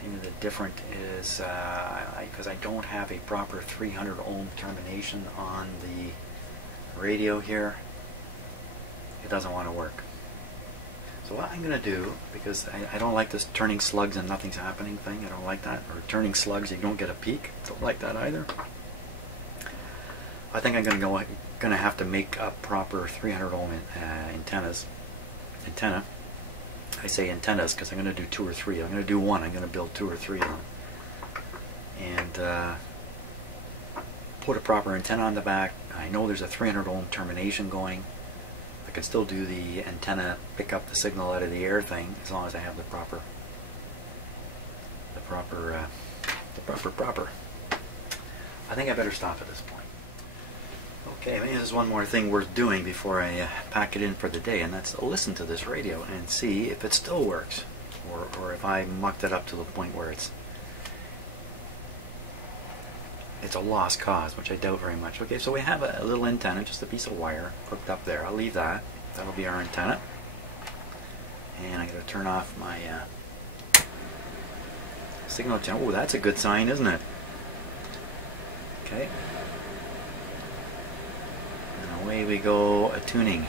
Maybe the different is because I don't have a proper 300 ohm termination on the radio here. It doesn't want to work. So what I'm going to do, because I don't like this turning slugs and nothing's happening thing. I don't like that. Or turning slugs, you don't get a peak. I don't like that either. I think I'm going to have to make up proper 300 ohm antenna. I say antennas because I'm going to do 2 or 3. I'm going to do one. I'm going to build 2 or 3 of them. And put a proper antenna on the back. I know there's a 300 ohm termination going. I can still do the antenna, pick up the signal out of the air thing, as long as I have the proper. I think I better stop at this point. Okay, maybe there's one more thing worth doing before I pack it in for the day, and that's to listen to this radio and see if it still works, or if I mucked it up to the point where it's a lost cause, which I doubt very much. Okay, so we have a little antenna, just a piece of wire hooked up there. I'll leave that. That'll be our antenna. And I got to turn off my signal channel. Oh, that's a good sign, isn't it? Okay. away we go a tuning.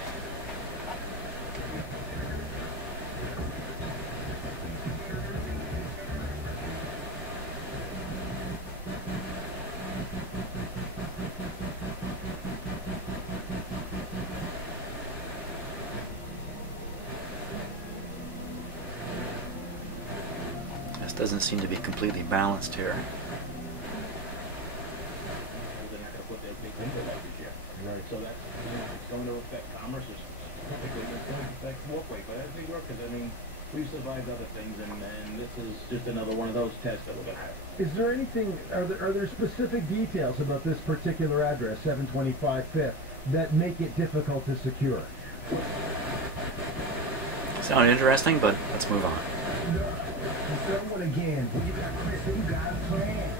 This doesn't seem to be completely balanced here. Right, so that's, it's going to affect commerce, it's typically going to affect walkway, but that's big work, because, I mean, we've survived other things, and this is just another one of those tests that we're going to have. Is there anything, are there specific details about this particular address, 725 5th, that make it difficult to secure? Sound interesting, but let's move on. Someone again, you got Chris, you got a plan.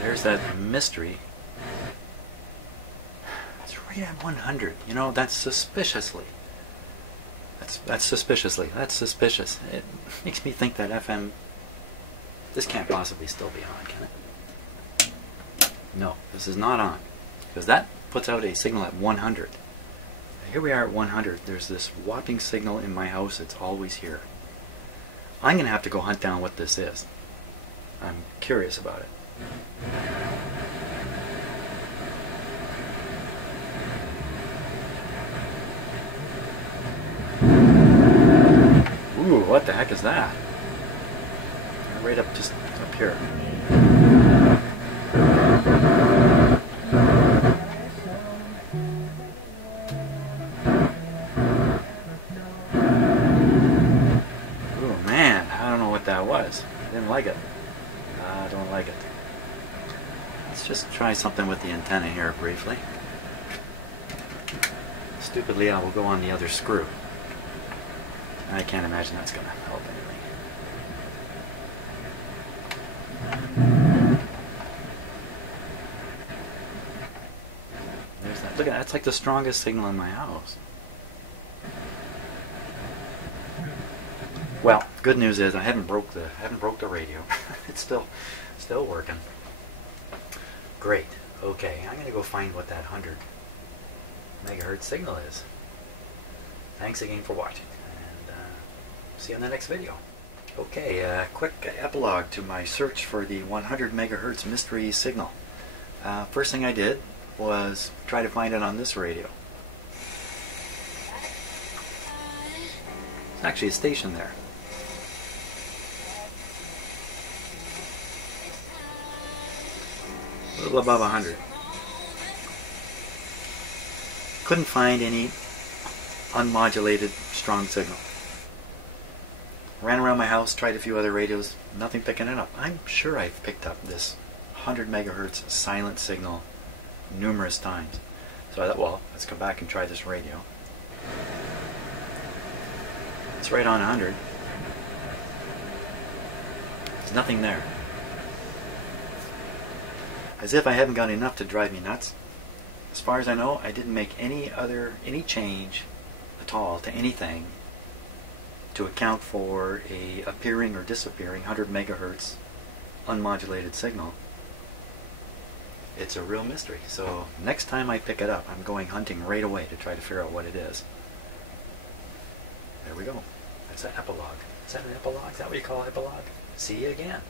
There's that mystery. It's right at 100. You know, that's suspiciously. That's suspicious. It makes me think that FM. This can't possibly still be on, can it? No, this is not on, because that puts out a signal at 100. Here we are at 100. There's this whopping signal in my house. It's always here. I'm going to have to go hunt down what this is. I'm curious about it. Ooh, what the heck is that? Right up, just up here. Ooh, man, I don't know what that was. I didn't like it. I don't like it. Let's just try something with the antenna here briefly. Stupidly, I will go on the other screw. I can't imagine that's going to help anything. There's that. Look at that. That's like the strongest signal in my house. Well, good news is I haven't broke the radio. It's still working. Great. Okay, I'm going to go find what that 100 megahertz signal is. Thanks again for watching, and see you on the next video. Okay, quick epilogue to my search for the 100 megahertz mystery signal. First thing I did was try to find it on this radio. It's actually a station there. A little above 100. Couldn't find any unmodulated strong signal. Ran around my house, tried a few other radios, nothing picking it up. I'm sure I've picked up this 100 megahertz silent signal numerous times. So I thought, well, let's come back and try this radio. It's right on 100. There's nothing there. As if I haven't got enough to drive me nuts. As far as I know, I didn't make any change at all to anything to account for a appearing or disappearing 100 megahertz unmodulated signal. It's a real mystery. So next time I pick it up, I'm going hunting right away to try to figure out what it is. There we go. That's an epilogue. Is that an epilogue? Is that what you call epilogue? See you again.